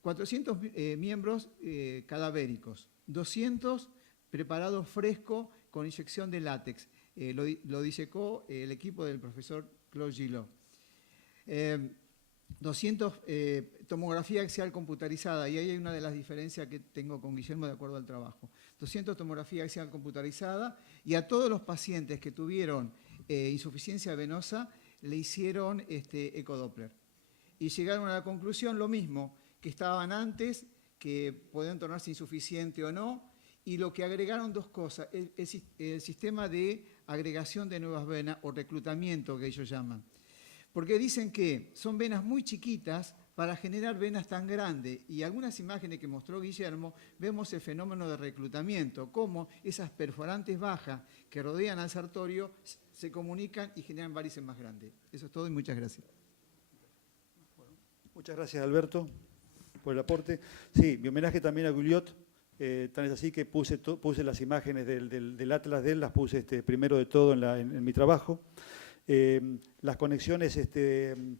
400 miembros cadavéricos, 200 preparados fresco con inyección de látex. Lo disecó el equipo del profesor Claude Gillot. 200 tomografía axial computarizada, y ahí hay una de las diferencias que tengo con Guillermo de acuerdo al trabajo. 200 tomografía axial computarizada, y a todos los pacientes que tuvieron insuficiencia venosa le hicieron ecodoppler. Y llegaron a la conclusión lo mismo, que estaban antes, que podían tornarse insuficiente o no, y lo que agregaron dos cosas, el sistema de agregación de nuevas venas o reclutamiento que ellos llaman. Porque dicen que son venas muy chiquitas para generar venas tan grandes. Y algunas imágenes que mostró Guillermo, vemos el fenómeno de reclutamiento, cómo esas perforantes bajas que rodean al sartorio se comunican y generan varices más grandes. Eso es todo y muchas gracias. Muchas gracias, Alberto, por el aporte. Sí, mi homenaje también a Guliot. Tan es así que puse las imágenes del atlas de él, las puse primero de todo en mi trabajo. Las conexiones de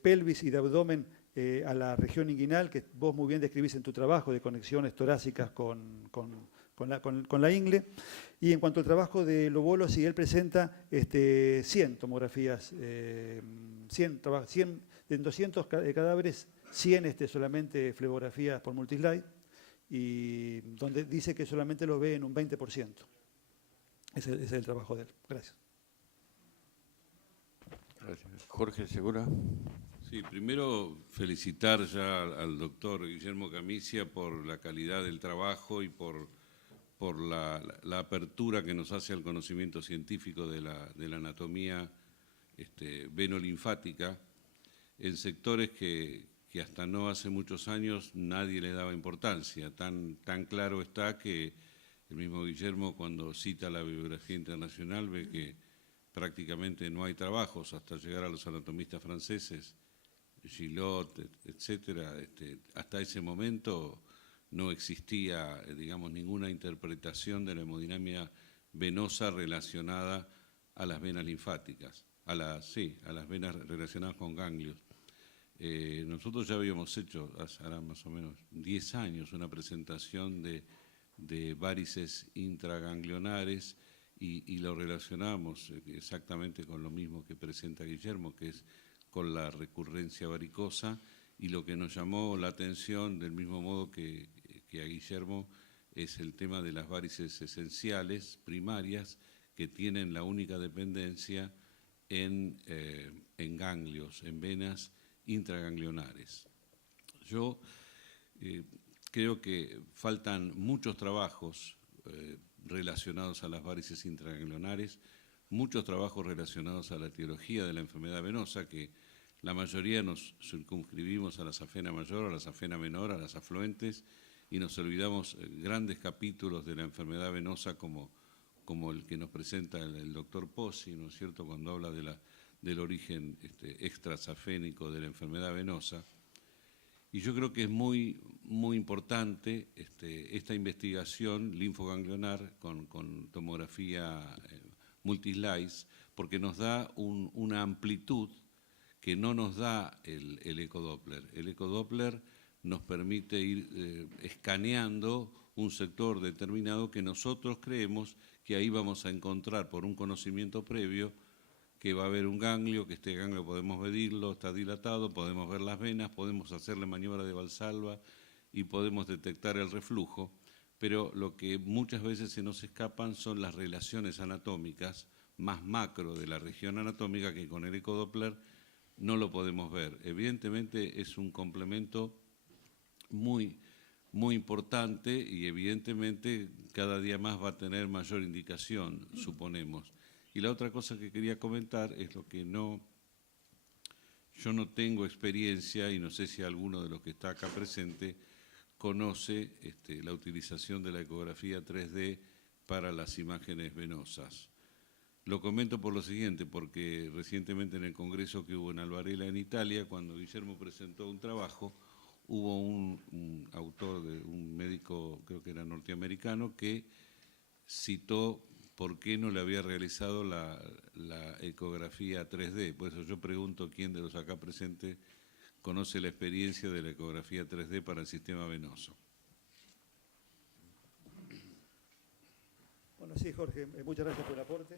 pelvis y de abdomen a la región inguinal, que vos muy bien describís en tu trabajo, de conexiones torácicas con la ingle. Y en cuanto al trabajo de Lobolo, sí, él presenta 100 tomografías, 100 de 200 cadáveres, 100 solamente flebografías por multislide, y donde dice que solamente lo ve en un 20%. Ese es el trabajo de él. Gracias. Gracias. Jorge Segura. Sí, primero felicitar ya al doctor Guillermo Camicia por la calidad del trabajo y por la apertura que nos hace al conocimiento científico de la anatomía venolinfática en sectores que hasta no hace muchos años nadie le daba importancia. Tan claro está que el mismo Guillermo, cuando cita la bibliografía internacional, ve que prácticamente no hay trabajos hasta llegar a los anatomistas franceses, Gillot, etcétera. Hasta ese momento no existía, digamos, ninguna interpretación de la hemodinámica venosa relacionada a las venas linfáticas, a las venas relacionadas con ganglios. Nosotros ya habíamos hecho, hará más o menos 10 años, una presentación de varices intraganglionares y lo relacionamos exactamente con lo mismo que presenta Guillermo, que es con la recurrencia varicosa, y lo que nos llamó la atención, del mismo modo que a Guillermo, es el tema de las varices esenciales, primarias, que tienen la única dependencia en ganglios, en venas intraganglionares. Yo creo que faltan muchos trabajos relacionados a las varices intraganglionares, muchos trabajos relacionados a la etiología de la enfermedad venosa, que la mayoría nos circunscribimos a la safena mayor, a la safena menor, a las afluentes, y nos olvidamos grandes capítulos de la enfermedad venosa como el que nos presenta el doctor Pozzi, ¿no es cierto?, cuando habla del origen extrasafénico de la enfermedad venosa. Y yo creo que es muy importante esta investigación linfoganglionar con tomografía multislice, porque nos da una amplitud que no nos da el ecodoppler. El ecodoppler nos permite ir escaneando un sector determinado que nosotros creemos que ahí vamos a encontrar, por un conocimiento previo, que va a haber un ganglio, que este ganglio podemos medirlo, está dilatado, podemos ver las venas, podemos hacerle maniobra de Valsalva y podemos detectar el reflujo, pero lo que muchas veces se nos escapan son las relaciones anatómicas más macro de la región anatómica, que con el ecodoppler no lo podemos ver. Evidentemente es un complemento muy importante y evidentemente cada día más va a tener mayor indicación, suponemos. Y la otra cosa que quería comentar es lo que yo no tengo experiencia, y no sé si alguno de los que está acá presente conoce la utilización de la ecografía 3D para las imágenes venosas. Lo comento por lo siguiente, porque recientemente en el congreso que hubo en Alvarela, en Italia, cuando Guillermo presentó un trabajo, hubo un autor, un médico, creo que era norteamericano, que citó por qué no le había realizado la ecografía 3D. Por eso yo pregunto quién de los acá presentes conoce la experiencia de la ecografía 3D para el sistema venoso. Bueno, sí, Jorge, muchas gracias por el aporte.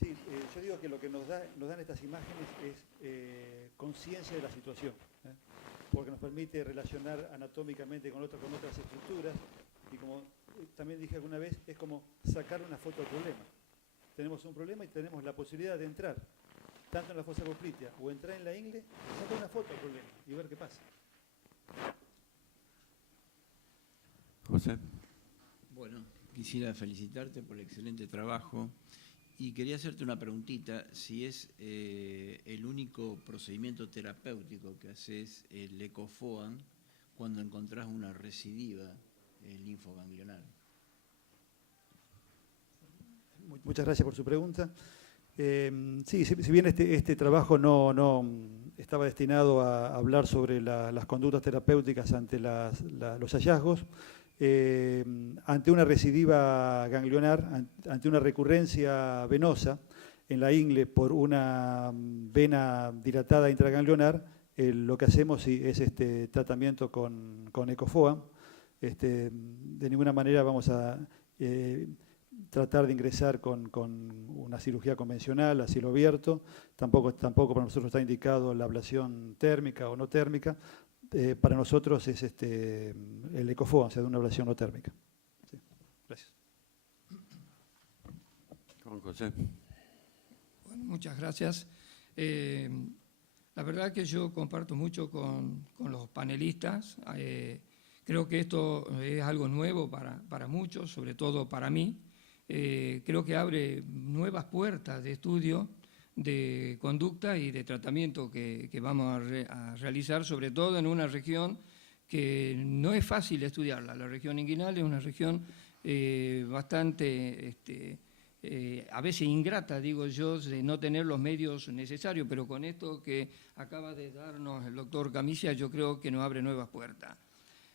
Sí, yo digo que lo que nos dan estas imágenes es conciencia de la situación, porque nos permite relacionar anatómicamente con otras estructuras, y como también dije alguna vez, es como sacar una foto al problema. Tenemos un problema y tenemos la posibilidad de entrar, tanto en la fosa poplitea o entrar en la ingle, sacar una foto al problema y ver qué pasa. José. Bueno, quisiera felicitarte por el excelente trabajo y quería hacerte una preguntita, si es el único procedimiento terapéutico que haces el ecofoam cuando encontrás una recidiva linfoganglionar. Muchas gracias por su pregunta. Sí, si bien este trabajo no estaba destinado a hablar sobre las conductas terapéuticas ante los hallazgos, ante una recidiva ganglionar, ante una recurrencia venosa en la ingle por una vena dilatada intraganglionar, lo que hacemos es tratamiento con Ecofoam. De ninguna manera vamos a tratar de ingresar con una cirugía convencional a cielo abierto. Tampoco para nosotros está indicado la ablación térmica o no térmica. Para nosotros es el Ecofoam, o sea, de una ablación no térmica. Sí. Gracias. Juan José. Bueno, muchas gracias. La verdad que yo comparto mucho con los panelistas. Creo que esto es algo nuevo para muchos, sobre todo para mí. Creo que abre nuevas puertas de estudio, de conducta y de tratamiento que vamos a realizar, sobre todo en una región que no es fácil estudiarla. La región inguinal es una región bastante, a veces ingrata, digo yo, de no tener los medios necesarios, pero con esto que acaba de darnos el doctor Camicia, yo creo que nos abre nuevas puertas.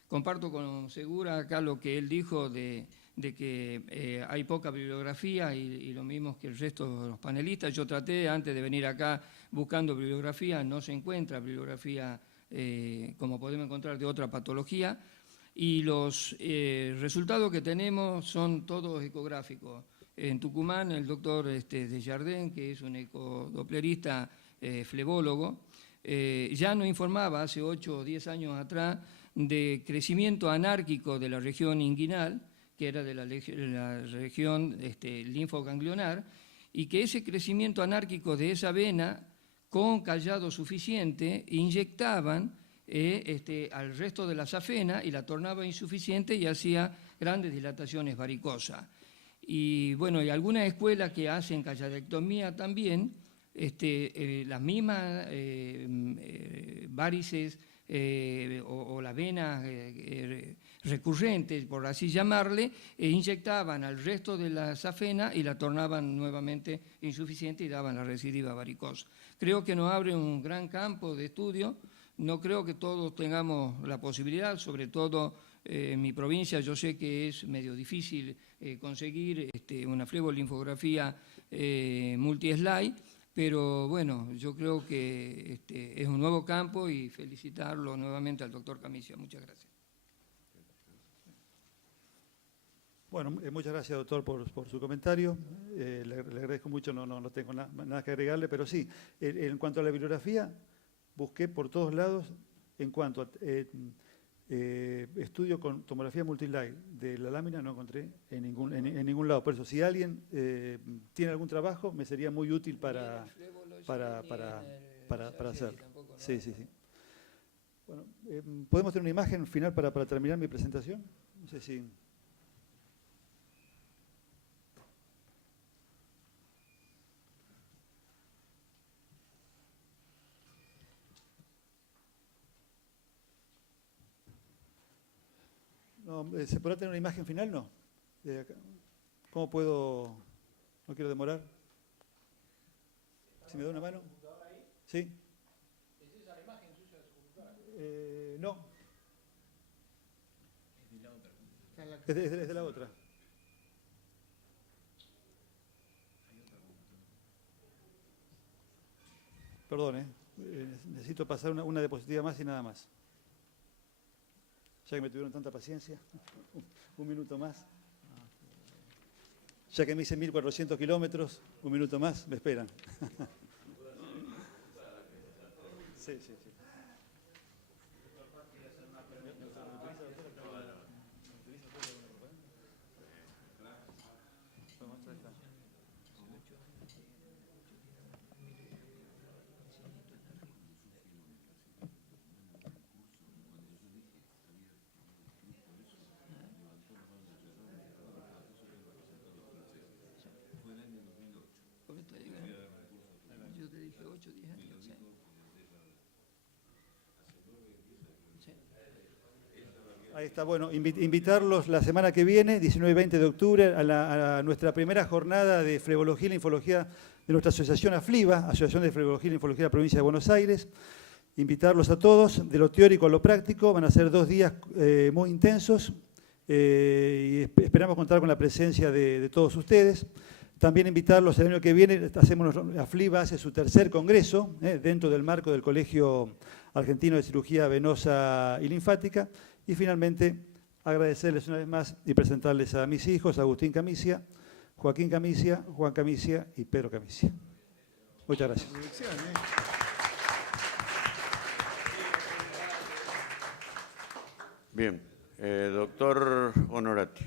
Comparto con Segura acá lo que él dijo de que hay poca bibliografía y lo mismo que el resto de los panelistas. Yo traté antes de venir acá buscando bibliografía, no se encuentra bibliografía como podemos encontrar de otra patología, y los resultados que tenemos son todos ecográficos. En Tucumán el doctor Desjardins, que es un ecodoplerista flebólogo, ya nos informaba hace 8 o 10 años atrás de crecimiento anárquico de la región inguinal, que era de la región linfoganglionar, y que ese crecimiento anárquico de esa vena, con callado suficiente, inyectaban al resto de la safena y la tornaba insuficiente y hacía grandes dilataciones varicosas. Y bueno, hay algunas escuelas que hacen calladectomía también, las mismas varices o las venas recurrentes, por así llamarle, inyectaban al resto de la safena y la tornaban nuevamente insuficiente y daban la recidiva varicosa. Creo que nos abre un gran campo de estudio. No creo que todos tengamos la posibilidad, sobre todo en mi provincia yo sé que es medio difícil conseguir una flebolinfografía multi-slide, pero bueno, yo creo que es un nuevo campo y felicitarlo nuevamente al doctor Camicia. Muchas gracias. Bueno, muchas gracias, doctor, por su comentario. Le agradezco mucho, no tengo nada que agregarle, pero sí, en cuanto a la bibliografía, busqué por todos lados, en cuanto a estudio con tomografía multislide de la lámina, no encontré en ningún lado. Por eso, si alguien tiene algún trabajo, me sería muy útil para hacer. Sí. Bueno, ¿podemos tener una imagen final para terminar mi presentación? No sé si... No, ¿se podrá tener una imagen final? No. ¿Cómo puedo? No quiero demorar. ¿Si me da una mano? ¿Sí? ¿Es esa la imagen suya de su computadora? No. Es de la otra. Perdón, necesito pasar una diapositiva más y nada más. Ya que me tuvieron tanta paciencia, un minuto más. Ya que me hice 1.400 kilómetros, un minuto más, me esperan. Sí. Yo te dije 8 o 10 años. Sí. Ahí está, bueno, invitarlos la semana que viene, 19 y 20 de octubre, a nuestra primera jornada de flebología y linfología de nuestra asociación AFLIBA, Asociación de Flebología y Linfología de la Provincia de Buenos Aires. Invitarlos a todos, de lo teórico a lo práctico, van a ser 2 días muy intensos y esperamos contar con la presencia de todos ustedes. También invitarlos el año que viene, AFLIBA hace su 3er congreso dentro del marco del Colegio Argentino de Cirugía Venosa y Linfática. Y finalmente, agradecerles una vez más y presentarles a mis hijos, Agustín Camicia, Joaquín Camicia, Juan Camicia y Pedro Camicia. Muchas gracias. Bien, doctor Honorati,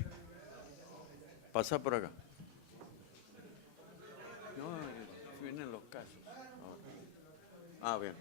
pasa por acá. No, vienen los casos. Ah, bien.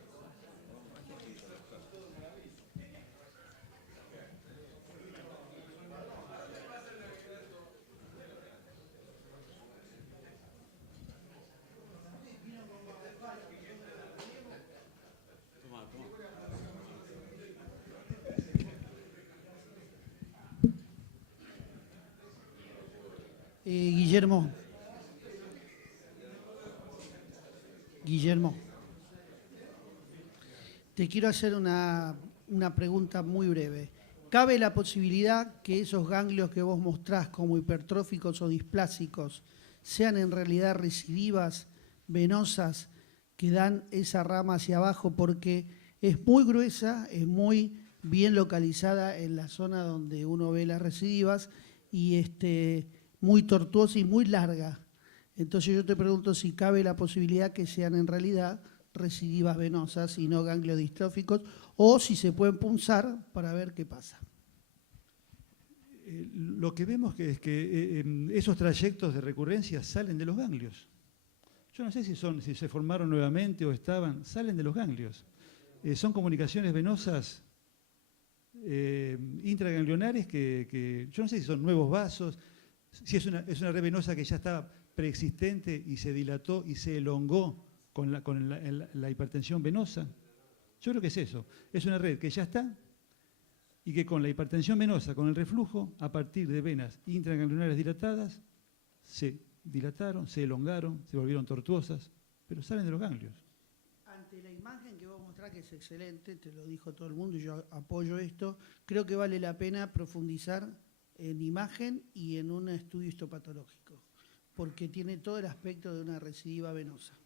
Guillermo, te quiero hacer una pregunta muy breve. ¿Cabe la posibilidad que esos ganglios que vos mostrás como hipertróficos o displásicos sean en realidad recidivas venosas que dan esa rama hacia abajo? Porque es muy gruesa, es muy bien localizada en la zona donde uno ve las recidivas y muy tortuosa y muy larga. Entonces yo te pregunto si cabe la posibilidad que sean en realidad recidivas venosas y no ganglios distróficos, o si se pueden punzar para ver qué pasa. Lo que vemos es que esos trayectos de recurrencia salen de los ganglios. Yo no sé si se formaron nuevamente o salen de los ganglios. Son comunicaciones venosas intraganglionares que yo no sé si son nuevos vasos, si es una red venosa que ya estaba preexistente y se dilató y se elongó con la hipertensión venosa. Yo creo que es eso. Es una red que ya está y que con la hipertensión venosa, con el reflujo, a partir de venas intraganglionares dilatadas, se dilataron, se elongaron, se volvieron tortuosas, pero salen de los ganglios. Ante la imagen que vos mostrás, que es excelente, te lo dijo todo el mundo y yo apoyo esto, creo que vale la pena profundizar en imagen y en un estudio histopatológico, porque tiene todo el aspecto de una recidiva venosa.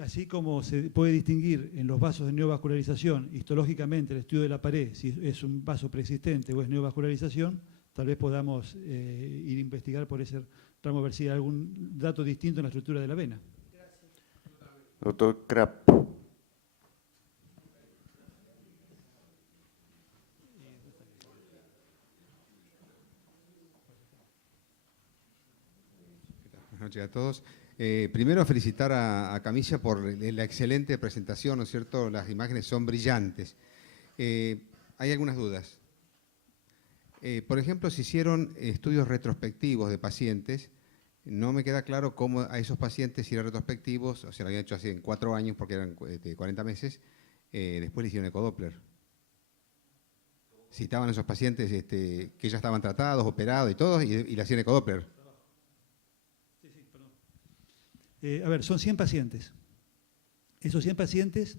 Así como se puede distinguir en los vasos de neovascularización, histológicamente el estudio de la pared, si es un vaso preexistente o es neovascularización, tal vez podamos ir a investigar por ese ramo, ver si hay algún dato distinto en la estructura de la vena. Gracias. Doctor Krapp. Buenas noches a todos. Primero felicitar a Camicia por la excelente presentación, ¿no es cierto? Las imágenes son brillantes. Hay algunas dudas. Por ejemplo, se hicieron estudios retrospectivos de pacientes. No me queda claro cómo a esos pacientes, si eran retrospectivos, o sea, lo habían hecho hace 4 años porque eran 40 meses, después le hicieron ecodoppler. Si estaban esos pacientes que ya estaban tratados, operados y todos, y le hacían ecodoppler. A ver, son 100 pacientes. Esos 100 pacientes,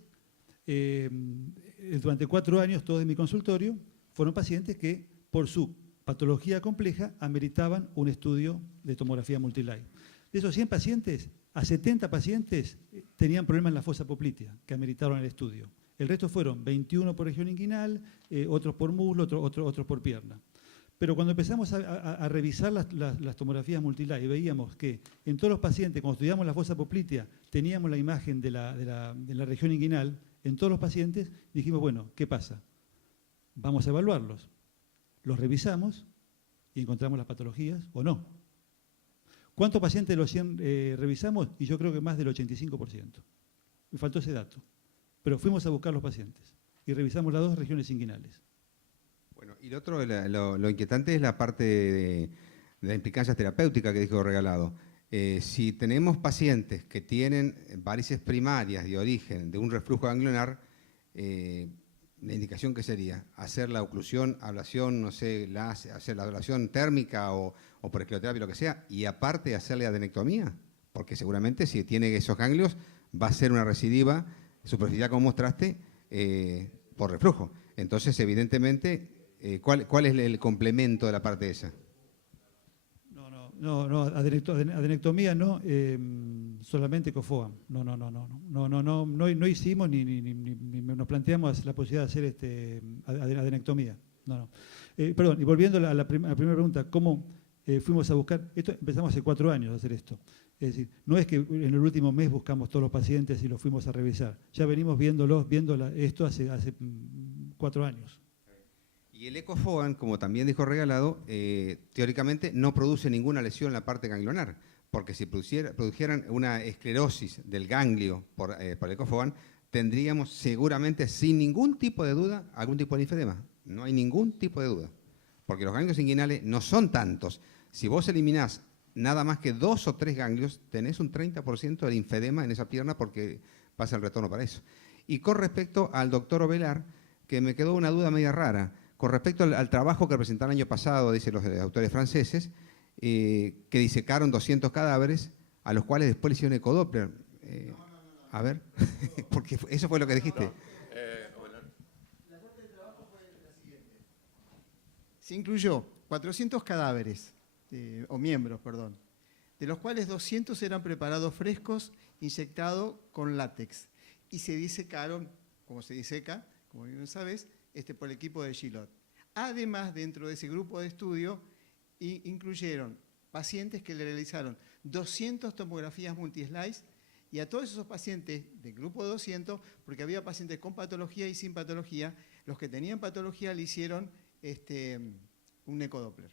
durante 4 años, todos en mi consultorio, fueron pacientes que, por su patología compleja, ameritaban un estudio de tomografía multilight. De esos 100 pacientes, a 70 pacientes tenían problemas en la fosa poplitea, que ameritaron el estudio. El resto fueron 21 por región inguinal, otros por muslo, otros por pierna. Pero cuando empezamos a revisar las tomografías multilight y veíamos que en todos los pacientes, cuando estudiamos la fosa poplitea, teníamos la imagen de la región inguinal, en todos los pacientes dijimos, bueno, ¿qué pasa? Vamos a evaluarlos. Los revisamos y encontramos las patologías o no. ¿Cuántos pacientes de los 100 revisamos? Y yo creo que más del 85%. Me faltó ese dato. Pero fuimos a buscar los pacientes y revisamos las 2 regiones inguinales. Bueno, y lo inquietante es la parte de la implicancia terapéutica que dijo Regalado. Si tenemos pacientes que tienen varices primarias de origen de un reflujo ganglionar, la indicación que sería hacer la oclusión, ablación, no sé, hacer la ablación térmica o por escleroterapia, lo que sea, y aparte hacerle adenectomía, porque seguramente si tiene esos ganglios va a ser una recidiva superficial como mostraste por reflujo. Entonces, evidentemente, ¿cuál es el complemento de la parte esa? No, adenectomía no, solamente Cofoam. No hicimos ni nos planteamos la posibilidad de hacer adenectomía. Perdón, y volviendo a la primera pregunta, ¿cómo fuimos a buscar? Empezamos hace 4 años a hacer esto. Es decir, no es que en el último mes buscamos todos los pacientes y los fuimos a revisar. Ya venimos viendo esto hace 4 años. Y el Ecofoam, como también dijo Regalado, teóricamente no produce ninguna lesión en la parte ganglionar, porque si produjeran una esclerosis del ganglio por el Ecofoam, tendríamos seguramente, sin ningún tipo de duda, algún tipo de linfedema. No hay ningún tipo de duda, porque los ganglios inguinales no son tantos. Si vos eliminás nada más que 2 o 3 ganglios, tenés un 30% de linfedema en esa pierna porque pasa el retorno para eso. Y con respecto al doctor Ovelar, que me quedó una duda media rara, con respecto al trabajo que presentaron el año pasado, dicen los autores franceses, que disecaron 200 cadáveres, a los cuales después le hicieron ecodoppler. A ver, porque eso fue lo que dijiste. La parte de trabajo fue la siguiente. Se incluyó 400 cadáveres, o miembros, perdón, de los cuales 200 eran preparados frescos, inyectados con látex, y se disecaron, como se diseca, como bien sabes, por el equipo de Gillot. Además, dentro de ese grupo de estudio, incluyeron pacientes que le realizaron 200 tomografías multislice y a todos esos pacientes del grupo de 200, porque había pacientes con patología y sin patología, los que tenían patología le hicieron un ecodoppler.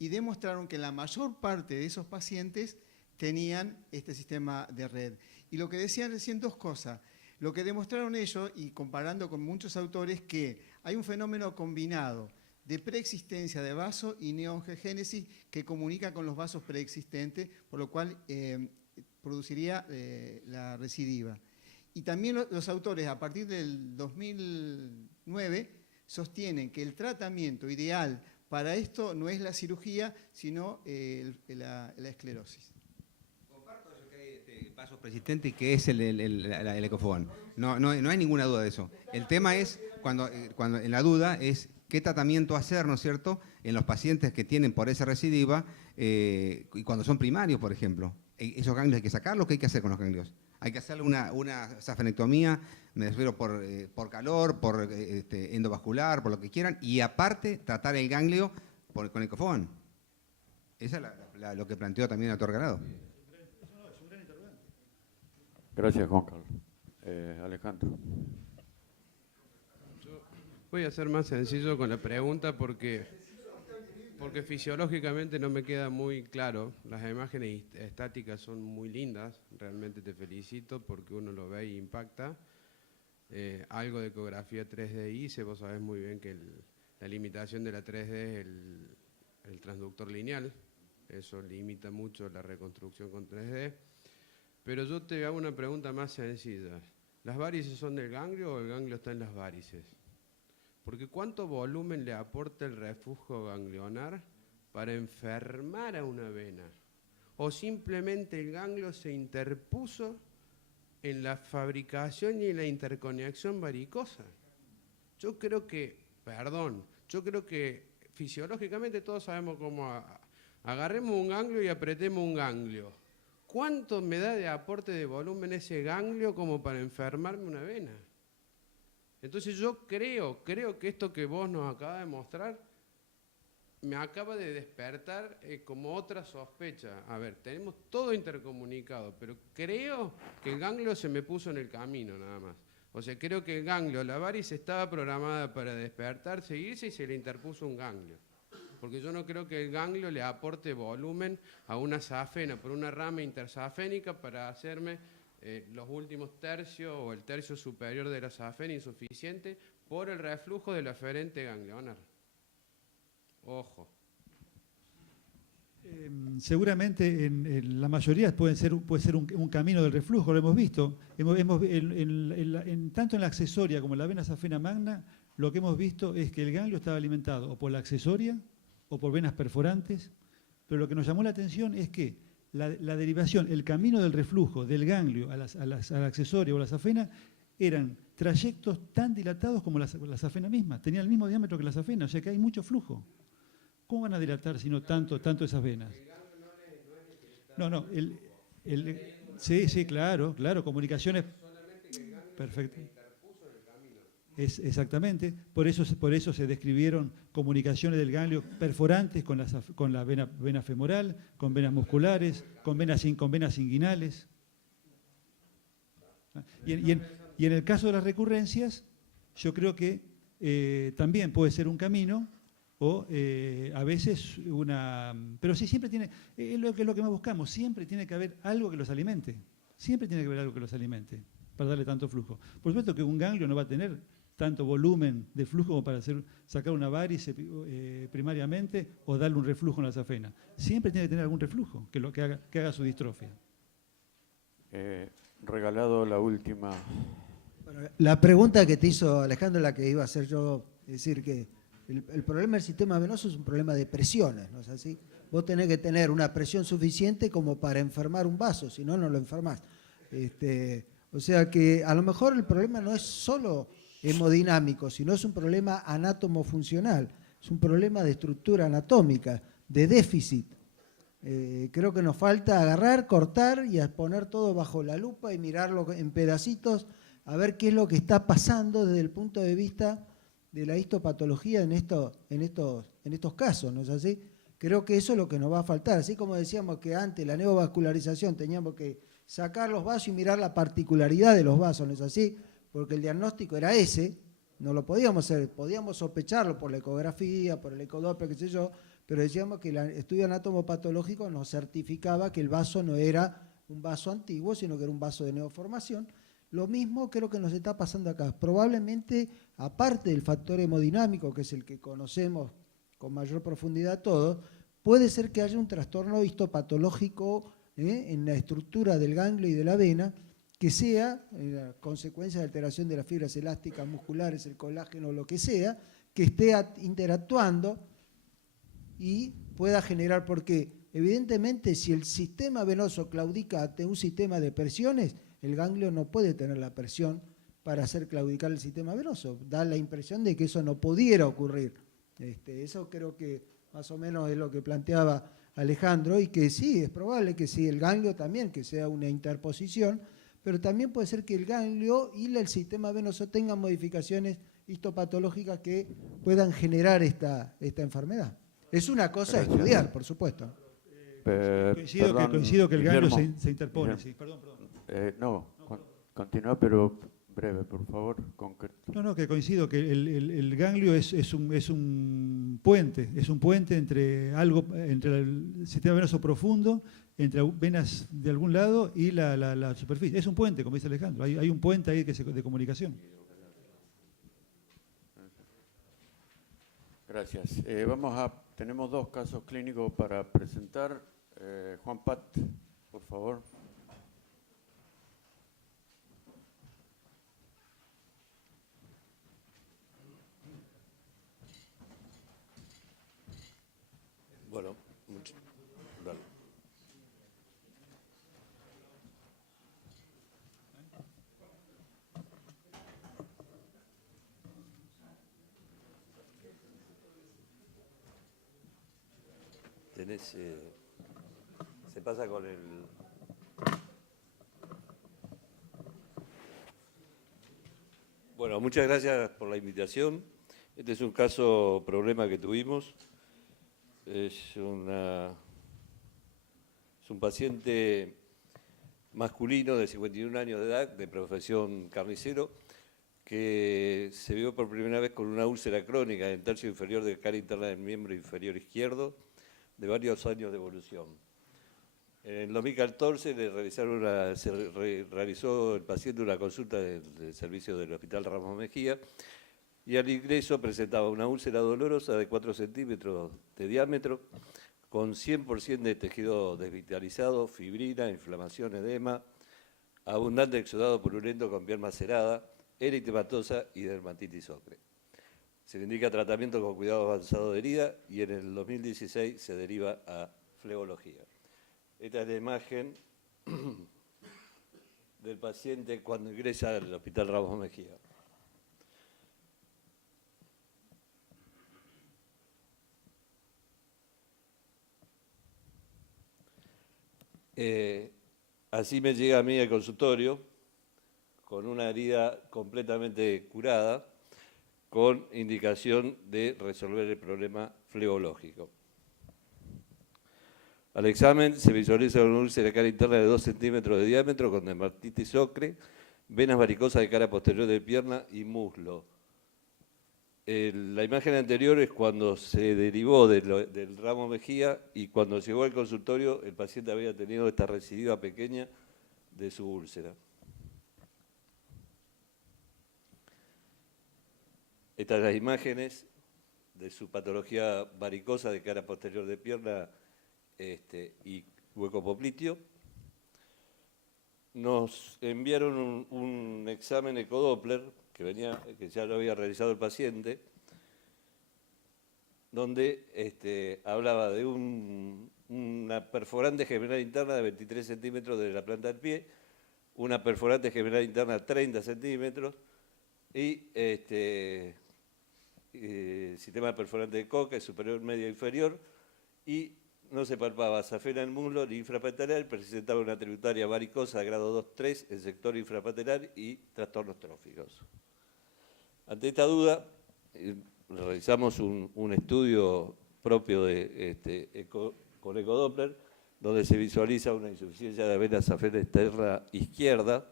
Y demostraron que la mayor parte de esos pacientes tenían este sistema de red. Y lo que decían recién 2 cosas. Lo que demostraron ellos, y comparando con muchos autores, que hay un fenómeno combinado de preexistencia de vaso y neoangegénesis que comunica con los vasos preexistentes, por lo cual produciría la recidiva. Y también los autores, a partir del 2009, sostienen que el tratamiento ideal para esto no es la cirugía, sino la esclerosis. Vaso persistente y que es el Ecofoam. No hay ninguna duda de eso. El tema es, cuando en la duda es qué tratamiento hacer, ¿no es cierto?, en los pacientes que tienen por esa recidiva y cuando son primarios, por ejemplo. Esos ganglios hay que sacarlos, ¿qué hay que hacer con los ganglios? Hay que hacerle una safenectomía, me refiero por calor, por endovascular, por lo que quieran, y aparte tratar el ganglio con Ecofoam. Esa es lo que planteó también el doctor Regalado. Gracias, Juan Carlos. Alejandro. Yo voy a ser más sencillo con la pregunta porque fisiológicamente no me queda muy claro. Las imágenes estáticas son muy lindas, realmente te felicito porque uno lo ve y impacta. Algo de ecografía 3D hice, vos sabés muy bien que la limitación de la 3D es el transductor lineal, eso limita mucho la reconstrucción con 3D. Pero yo te hago una pregunta más sencilla. ¿Las varices son del ganglio o el ganglio está en las varices? Porque ¿cuánto volumen le aporta el reflujo ganglionar para enfermar a una vena? ¿O simplemente el ganglio se interpuso en la fabricación y en la interconexión varicosa? Yo creo que fisiológicamente todos sabemos cómo agarremos un ganglio y apretemos un ganglio. ¿Cuánto me da de aporte de volumen ese ganglio como para enfermarme una vena? Entonces yo creo que esto que vos nos acabas de mostrar me acaba de despertar como otra sospecha. A ver, tenemos todo intercomunicado, pero creo que el ganglio se me puso en el camino nada más. O sea, creo que el ganglio, la varice estaba programada para despertar, seguirse y se le interpuso un ganglio. Porque yo no creo que el ganglio le aporte volumen a una safena, por una rama intersafénica para hacerme los últimos tercios o el tercio superior de la safena insuficiente por el reflujo del aferente ganglionar. Ojo. Seguramente en la mayoría puede ser un camino del reflujo, lo hemos visto. Tanto en la accesoria como en la vena safena magna, lo que hemos visto es que el ganglio estaba alimentado o por la accesoria o por venas perforantes, pero lo que nos llamó la atención es que la derivación, el camino del reflujo del ganglio a la accesoria o a la safena eran trayectos tan dilatados como la safena misma, tenía el mismo diámetro que la safena, o sea que hay mucho flujo. ¿Cómo van a dilatar si no tanto esas venas? No, sí, claro, comunicaciones. Perfecto. Exactamente, por eso se describieron comunicaciones del ganglio perforantes con la vena femoral, con venas musculares, con venas inguinales. Y en el caso de las recurrencias, yo creo que también puede ser un camino o a veces pero sí, siempre tiene, es lo que más buscamos, siempre tiene que haber algo que los alimente, para darle tanto flujo. Por supuesto que un ganglio no va a tener tanto volumen de flujo como para sacar una varice primariamente o darle un reflujo en la safena. Siempre tiene que tener algún reflujo que haga su distrofia. Regalado la última. Bueno, la pregunta que te hizo Alejandro, la que iba a hacer yo, es decir, que el problema del sistema venoso es un problema de presiones, ¿no es así? Vos tenés que tener una presión suficiente como para enfermar un vaso, si no, no lo enfermás. O sea que a lo mejor el problema no es solo hemodinámico, sino es un problema anátomo-funcional, es un problema de estructura anatómica, de déficit. Creo que nos falta agarrar, cortar y poner todo bajo la lupa y mirarlo en pedacitos a ver qué es lo que está pasando desde el punto de vista de la histopatología en estos casos, ¿no es así? Creo que eso es lo que nos va a faltar. Así como decíamos que antes la neovascularización teníamos que sacar los vasos y mirar la particularidad de los vasos, ¿no es así? Porque el diagnóstico era ese, no lo podíamos hacer, podíamos sospecharlo por la ecografía, por el ecodoppler, qué sé yo, pero decíamos que el estudio anatomopatológico nos certificaba que el vaso no era un vaso antiguo, sino que era un vaso de neoformación. Lo mismo creo que nos está pasando acá. Probablemente, aparte del factor hemodinámico, que es el que conocemos con mayor profundidad todos, puede ser que haya un trastorno histopatológico en la estructura del ganglio y de la vena, que sea consecuencia de alteración de las fibras elásticas musculares, el colágeno, lo que sea, que esté interactuando y pueda generar, porque evidentemente si el sistema venoso claudica ante un sistema de presiones, el ganglio no puede tener la presión para hacer claudicar el sistema venoso. Da la impresión de que eso no pudiera ocurrir. Eso creo que más o menos es lo que planteaba Alejandro, y que sí, es probable que sí, el ganglio también, que sea una interposición, pero también puede ser que el ganglio y el sistema venoso tengan modificaciones histopatológicas que puedan generar esta enfermedad. Es una cosa a estudiar, por supuesto. Coincido que el ganglio se interpone. Sí, perdón. Continúa, pero breve, por favor. No, que coincido que el ganglio es un puente entre el sistema venoso profundo, entre venas de algún lado y la superficie. Es un puente, como dice Alejandro. Hay un puente ahí de comunicación. Gracias. Tenemos dos casos clínicos para presentar. Juan Pat, por favor. Bueno, dale. Se pasa con el... Bueno, muchas gracias por la invitación. Este es un problema que tuvimos. Es un paciente masculino de 51 años de edad, de profesión carnicero, que se vio por primera vez con una úlcera crónica en el tercio inferior de cara interna del miembro inferior izquierdo, de varios años de evolución. En el 2014 se realizó el paciente una consulta del servicio del Hospital Ramos Mejía, y al ingreso presentaba una úlcera dolorosa de 4 centímetros de diámetro, con 100% de tejido desvitalizado, fibrina, inflamación, edema, abundante exudado purulento con piel macerada, eritematosa y dermatitis ocre. Se le indica tratamiento con cuidado avanzado de herida y en el 2016 se deriva a flebología. Esta es la imagen del paciente cuando ingresa al Hospital Ramos Mejía. Así me llega a mí al consultorio con una herida completamente curada, con indicación de resolver el problema flebológico. Al examen se visualiza una úlcera de cara interna de 2 centímetros de diámetro con dermatitis ocre, venas varicosas de cara posterior de pierna y muslo. La imagen anterior es cuando se derivó del Ramos Mejía y cuando llegó al consultorio el paciente había tenido esta recidiva pequeña de su úlcera. Estas son las imágenes de su patología varicosa de cara posterior de pierna y hueco popliteo. Nos enviaron un examen ecodoppler que ya lo había realizado el paciente, donde hablaba de una perforante gemelar interna de 23 centímetros de la planta del pie, una perforante gemelar interna de 30 centímetros y sistema perforante de Koch, superior, medio e inferior, y no se palpaba safena en el muslo ni infrapatelar, presentaba una tributaria varicosa de grado 2-3 en sector infrapatelar y trastornos tróficos. Ante esta duda, realizamos un estudio propio con ecodoppler, donde se visualiza una insuficiencia de vena safena externa izquierda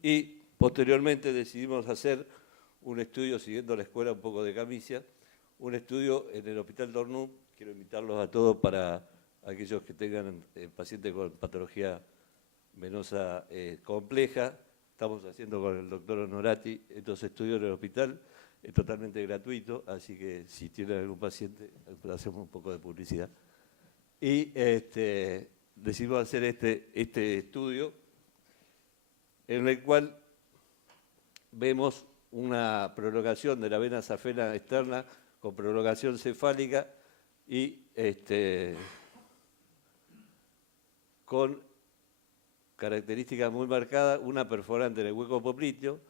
y posteriormente decidimos hacer un estudio, siguiendo la escuela un poco de Camicia, un estudio en el Hospital Dornum. Quiero invitarlos a todos para aquellos que tengan pacientes con patología venosa compleja. Estamos haciendo con el doctor Onorati estos estudios en el hospital, es totalmente gratuito, así que si tienen algún paciente, hacemos un poco de publicidad. Y decidimos hacer este estudio, en el cual vemos una prolongación de la vena safena externa con prolongación cefálica y con características muy marcadas, una perforante en el hueco popliteo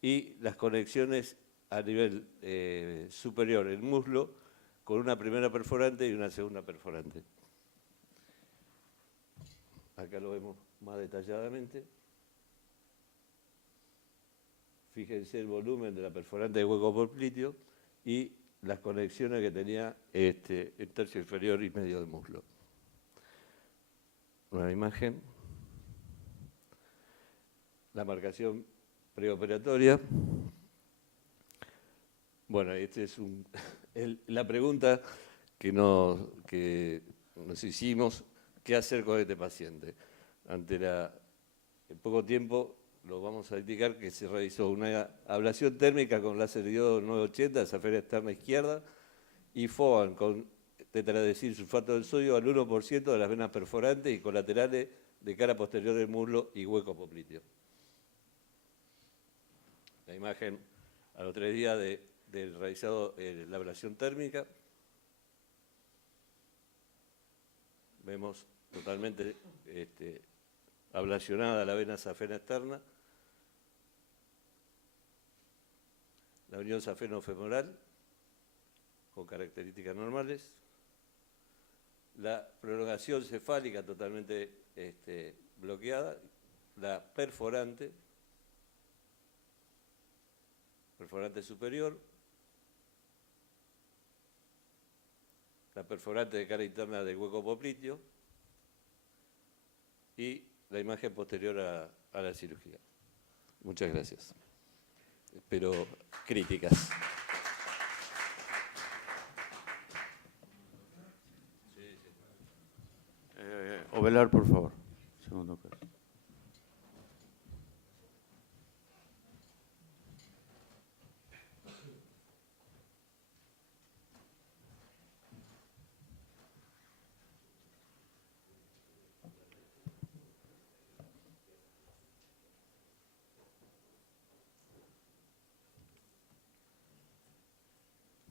y las conexiones a nivel superior, el muslo, con una primera perforante y una segunda perforante. Acá lo vemos más detalladamente. Fíjense el volumen de la perforante de hueco popliteo y las conexiones que tenía el tercio inferior y medio del muslo. Una imagen. La marcación preoperatoria. Bueno, esta es la pregunta que nos hicimos, ¿qué hacer con este paciente? Ante el poco tiempo, lo vamos a indicar que se realizó una ablación térmica con láser diodo 980, safena externa izquierda, y FOAN con tetradesil sulfato del sodio al 1% de las venas perforantes y colaterales de cara posterior del muslo y hueco popliteo. La imagen a los 3 días del realizado la ablación térmica. Vemos totalmente ablacionada la vena safena externa. La unión safeno-femoral con características normales. La prolongación cefálica totalmente bloqueada. La perforante superior, la perforante de cara interna del hueco popliteo y la imagen posterior a la cirugía. Muchas gracias. Espero críticas. Ovelar, por favor. Segundo caso.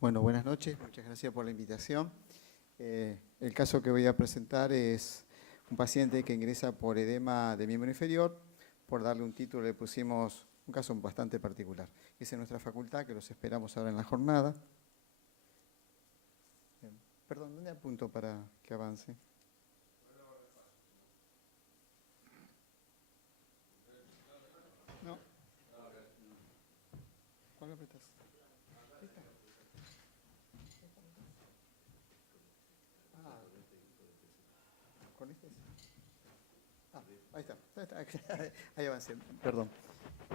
Bueno, buenas noches, muchas gracias por la invitación. El caso que voy a presentar es un paciente que ingresa por edema de miembro inferior. Por darle un título le pusimos un caso bastante particular. Es en nuestra facultad, que los esperamos ahora en la jornada. Perdón, ¿dónde apunto para que avance? No. ¿Cuál apretas? ¿Con este? Ahí está. Ahí avancé. Perdón.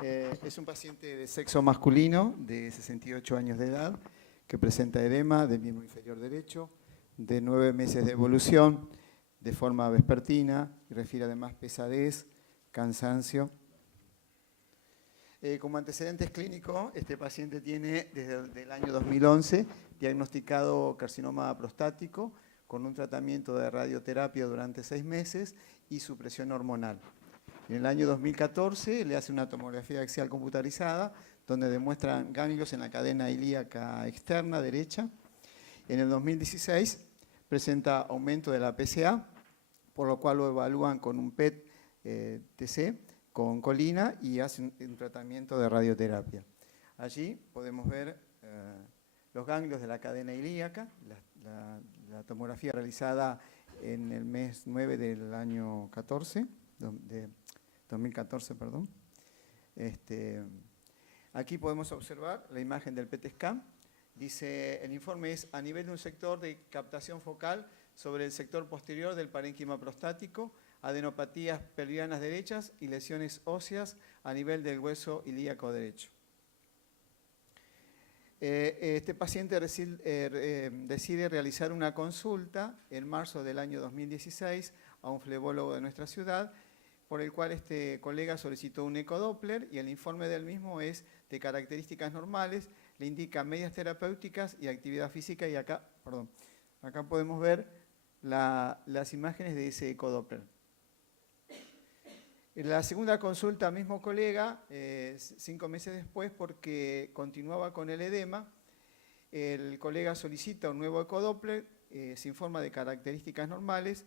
Es un paciente de sexo masculino de 68 años de edad que presenta edema del miembro inferior derecho, de 9 meses de evolución, de forma vespertina, y refiere además pesadez, cansancio. Como antecedentes clínicos, este paciente tiene desde el año 2011 diagnosticado carcinoma prostático con un tratamiento de radioterapia durante 6 meses y supresión hormonal. En el año 2014 le hace una tomografía axial computarizada donde demuestran ganglios en la cadena ilíaca externa derecha. En el 2016 presenta aumento de la PSA, por lo cual lo evalúan con un PET-TC con colina y hacen un tratamiento de radioterapia. Allí podemos ver los ganglios de la cadena ilíaca, la tomografía realizada en el mes 9 del año 2014, perdón. Aquí podemos observar la imagen del PET scan. Dice, el informe es a nivel de un sector de captación focal sobre el sector posterior del parénquima prostático, adenopatías pelvianas derechas y lesiones óseas a nivel del hueso ilíaco derecho. Este paciente decide realizar una consulta en marzo del año 2016 a un flebólogo de nuestra ciudad, por el cual este colega solicitó un ecodoppler y el informe del mismo es de características normales, le indica medidas terapéuticas y actividad física, y acá podemos ver las imágenes de ese ecodoppler. En la segunda consulta, mismo colega, 5 meses después, porque continuaba con el edema, el colega solicita un nuevo ecodoppler, se informa de características normales.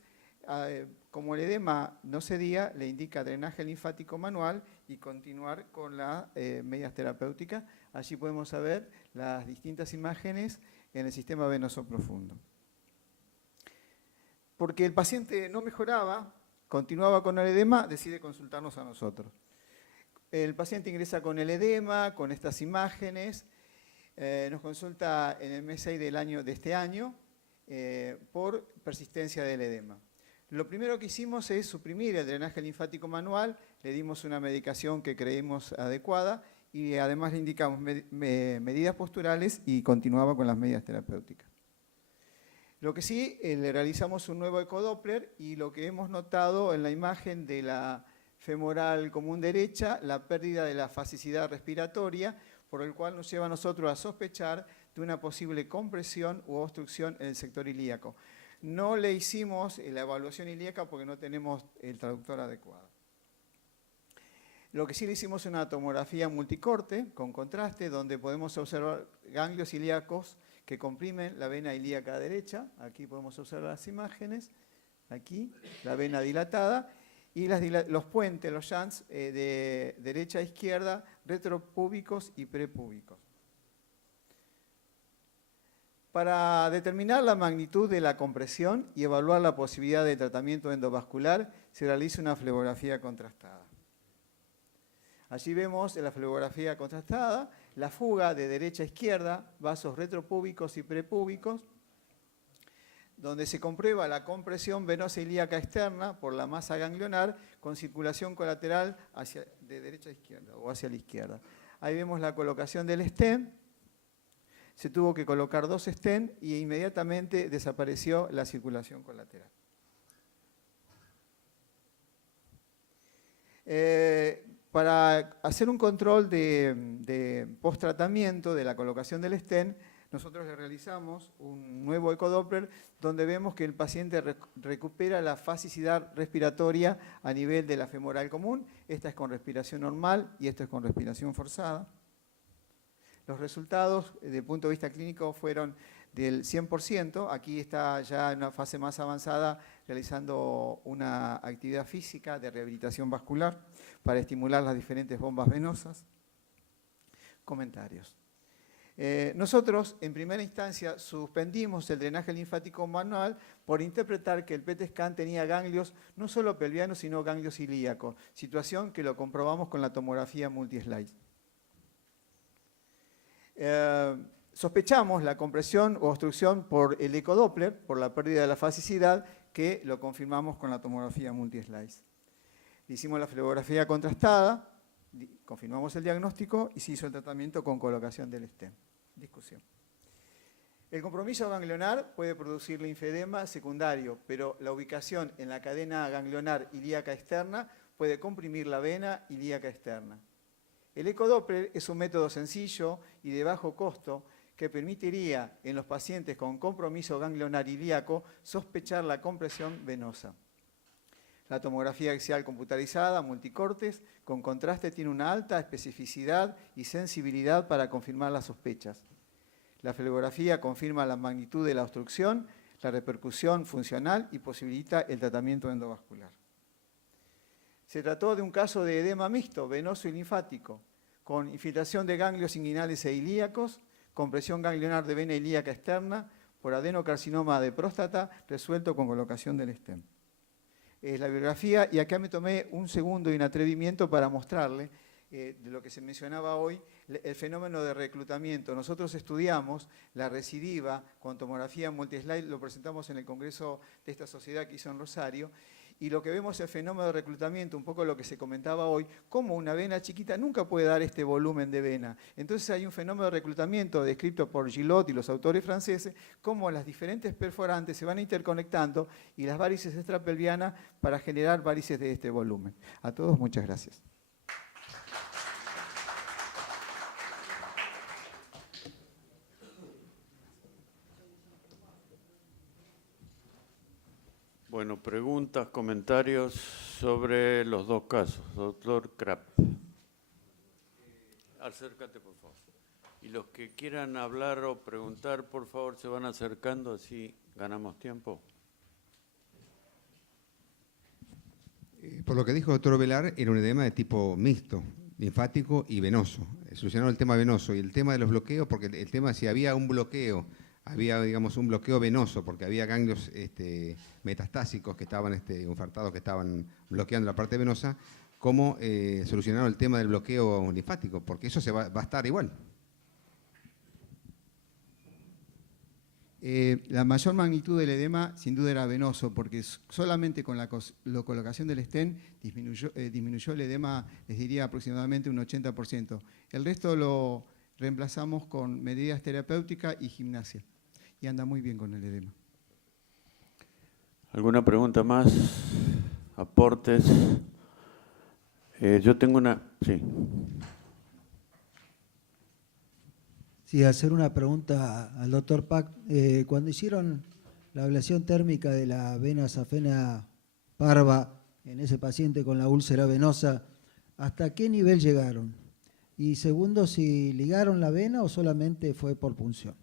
Como el edema no cedía, le indica drenaje linfático manual y continuar con las medidas terapéuticas. Allí podemos ver las distintas imágenes en el sistema venoso profundo. Porque el paciente no mejoraba, continuaba con el edema, decide consultarnos a nosotros. El paciente ingresa con el edema, con estas imágenes, nos consulta en el mes 6 de este año por persistencia del edema. Lo primero que hicimos es suprimir el drenaje linfático manual, le dimos una medicación que creímos adecuada y además le indicamos medidas posturales y continuaba con las medidas terapéuticas. Lo que sí, le realizamos un nuevo ecodoppler y lo que hemos notado en la imagen de la femoral común derecha, la pérdida de la fasicidad respiratoria, por el cual nos lleva a nosotros a sospechar de una posible compresión u obstrucción en el sector ilíaco. No le hicimos la evaluación ilíaca porque no tenemos el traductor adecuado. Lo que sí le hicimos es una tomografía multicorte con contraste donde podemos observar ganglios ilíacos que comprimen la vena ilíaca derecha. Aquí podemos observar las imágenes. Aquí, la vena dilatada. Y los puentes, los shunts de derecha a izquierda, retropúbicos y prepúbicos. Para determinar la magnitud de la compresión y evaluar la posibilidad de tratamiento endovascular, se realiza una flebografía contrastada. Allí vemos en la flebografía contrastada la fuga de derecha a izquierda, vasos retropúbicos y prepúbicos, donde se comprueba la compresión venosa ilíaca externa por la masa ganglionar con circulación colateral de derecha a izquierda o hacia la izquierda. Ahí vemos la colocación del stent. Se tuvo que colocar 2 stents y inmediatamente desapareció la circulación colateral. Para hacer un control de post-tratamiento de la colocación del stent, nosotros le realizamos un nuevo ecodoppler donde vemos que el paciente recupera la fasicidad respiratoria a nivel de la femoral común. Esta es con respiración normal y esta es con respiración forzada. Los resultados, desde el punto de vista clínico, fueron del 100%. Aquí está ya en una fase más avanzada realizando una actividad física de rehabilitación vascular para estimular las diferentes bombas venosas. Comentarios. Nosotros, en primera instancia, suspendimos el drenaje linfático manual por interpretar que el PET scan tenía ganglios no solo pelvianos, sino ganglios ilíacos, situación que lo comprobamos con la tomografía multi-slice. Sospechamos la compresión o obstrucción por el ecodoppler, por la pérdida de la fasicidad, que lo confirmamos con la tomografía multi-slice. Hicimos la flebografía contrastada, confirmamos el diagnóstico y se hizo el tratamiento con colocación del stent. Discusión. El compromiso ganglionar puede producir linfedema secundario, pero la ubicación en la cadena ganglionar ilíaca externa puede comprimir la vena ilíaca externa. El ecodoppler es un método sencillo y de bajo costo que permitiría en los pacientes con compromiso ganglionar ilíaco sospechar la compresión venosa. La tomografía axial computarizada, multicortes, con contraste tiene una alta especificidad y sensibilidad para confirmar las sospechas. La flebografía confirma la magnitud de la obstrucción, la repercusión funcional y posibilita el tratamiento endovascular. Se trató de un caso de edema mixto, venoso y linfático, con infiltración de ganglios inguinales e ilíacos, compresión ganglionar de vena ilíaca externa por adenocarcinoma de próstata resuelto con colocación del stent. La bibliografía, y acá me tomé un segundo y un atrevimiento para mostrarle de lo que se mencionaba hoy, el fenómeno de reclutamiento. Nosotros estudiamos la recidiva con tomografía multislide, lo presentamos en el congreso de esta sociedad que hizo en Rosario, y lo que vemos es el fenómeno de reclutamiento, un poco lo que se comentaba hoy, cómo una vena chiquita nunca puede dar este volumen de vena. Entonces hay un fenómeno de reclutamiento descrito por Gillot y los autores franceses, cómo las diferentes perforantes se van interconectando y las varices extrapelvianas para generar varices de este volumen. A todos, muchas gracias. Bueno, preguntas, comentarios sobre los dos casos. Doctor Krapp. Acércate, por favor. Y los que quieran hablar o preguntar, por favor, se van acercando, así ganamos tiempo. Por lo que dijo el doctor Velar, era un edema de tipo mixto, linfático y venoso. Solucionaron el tema venoso y el tema de los bloqueos, porque el tema si había un bloqueo, había, digamos, un bloqueo venoso, porque había ganglios metastásicos que estaban infartados, que estaban bloqueando la parte venosa, ¿cómo solucionaron el tema del bloqueo linfático? Porque eso va a estar igual. La mayor magnitud del edema sin duda era venoso, porque solamente con la colocación del stent disminuyó el edema, les diría aproximadamente un 80%. El resto lo reemplazamos con medidas terapéuticas y gimnasia. Y anda muy bien con el edema. ¿Alguna pregunta más? ¿Aportes? Yo tengo una... Sí. Sí, hacer una pregunta al doctor Pac. Cuando hicieron la ablación térmica de la vena safena parva en ese paciente con la úlcera venosa, ¿hasta qué nivel llegaron? Y segundo, si ligaron la vena o solamente fue por punción.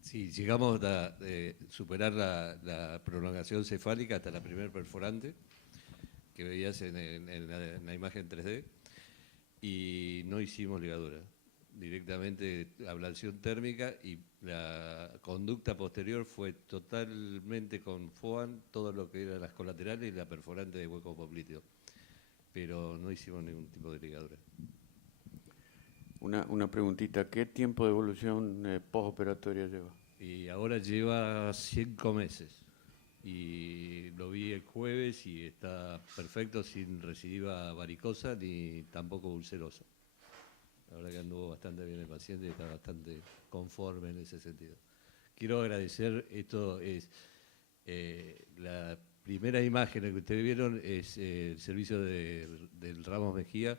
Sí, llegamos a superar la prolongación cefálica hasta la primer perforante, que veías en la imagen 3D, y no hicimos ligadura. Directamente ablación térmica y la conducta posterior fue totalmente con FOAN, todo lo que eran las colaterales y la perforante de hueco popliteo. Pero no hicimos ningún tipo de ligadura. Una preguntita, ¿qué tiempo de evolución postoperatoria lleva? Y ahora lleva 5 meses. Y lo vi el jueves y está perfecto, sin recidiva varicosa ni tampoco ulcerosa. La verdad que anduvo bastante bien el paciente y está bastante conforme en ese sentido. Quiero agradecer, esto es la primera imagen que ustedes vieron, es el servicio del Ramos Mejía,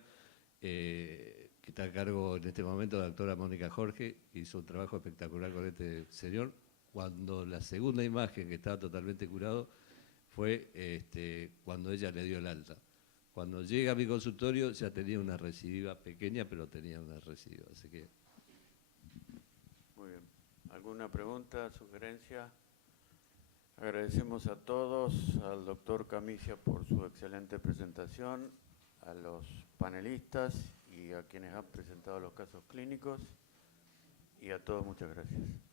que está a cargo en este momento de la doctora Mónica Jorge, que hizo un trabajo espectacular con este señor. Cuando la segunda imagen, que estaba totalmente curado, fue cuando ella le dio el alta. Cuando llega a mi consultorio ya tenía una recidiva pequeña, pero tenía una recidiva. Así que ¿Alguna pregunta, sugerencia? Agradecemos a todos, al doctor Camicia por su excelente presentación, a los panelistas y a quienes han presentado los casos clínicos, y a todos muchas gracias.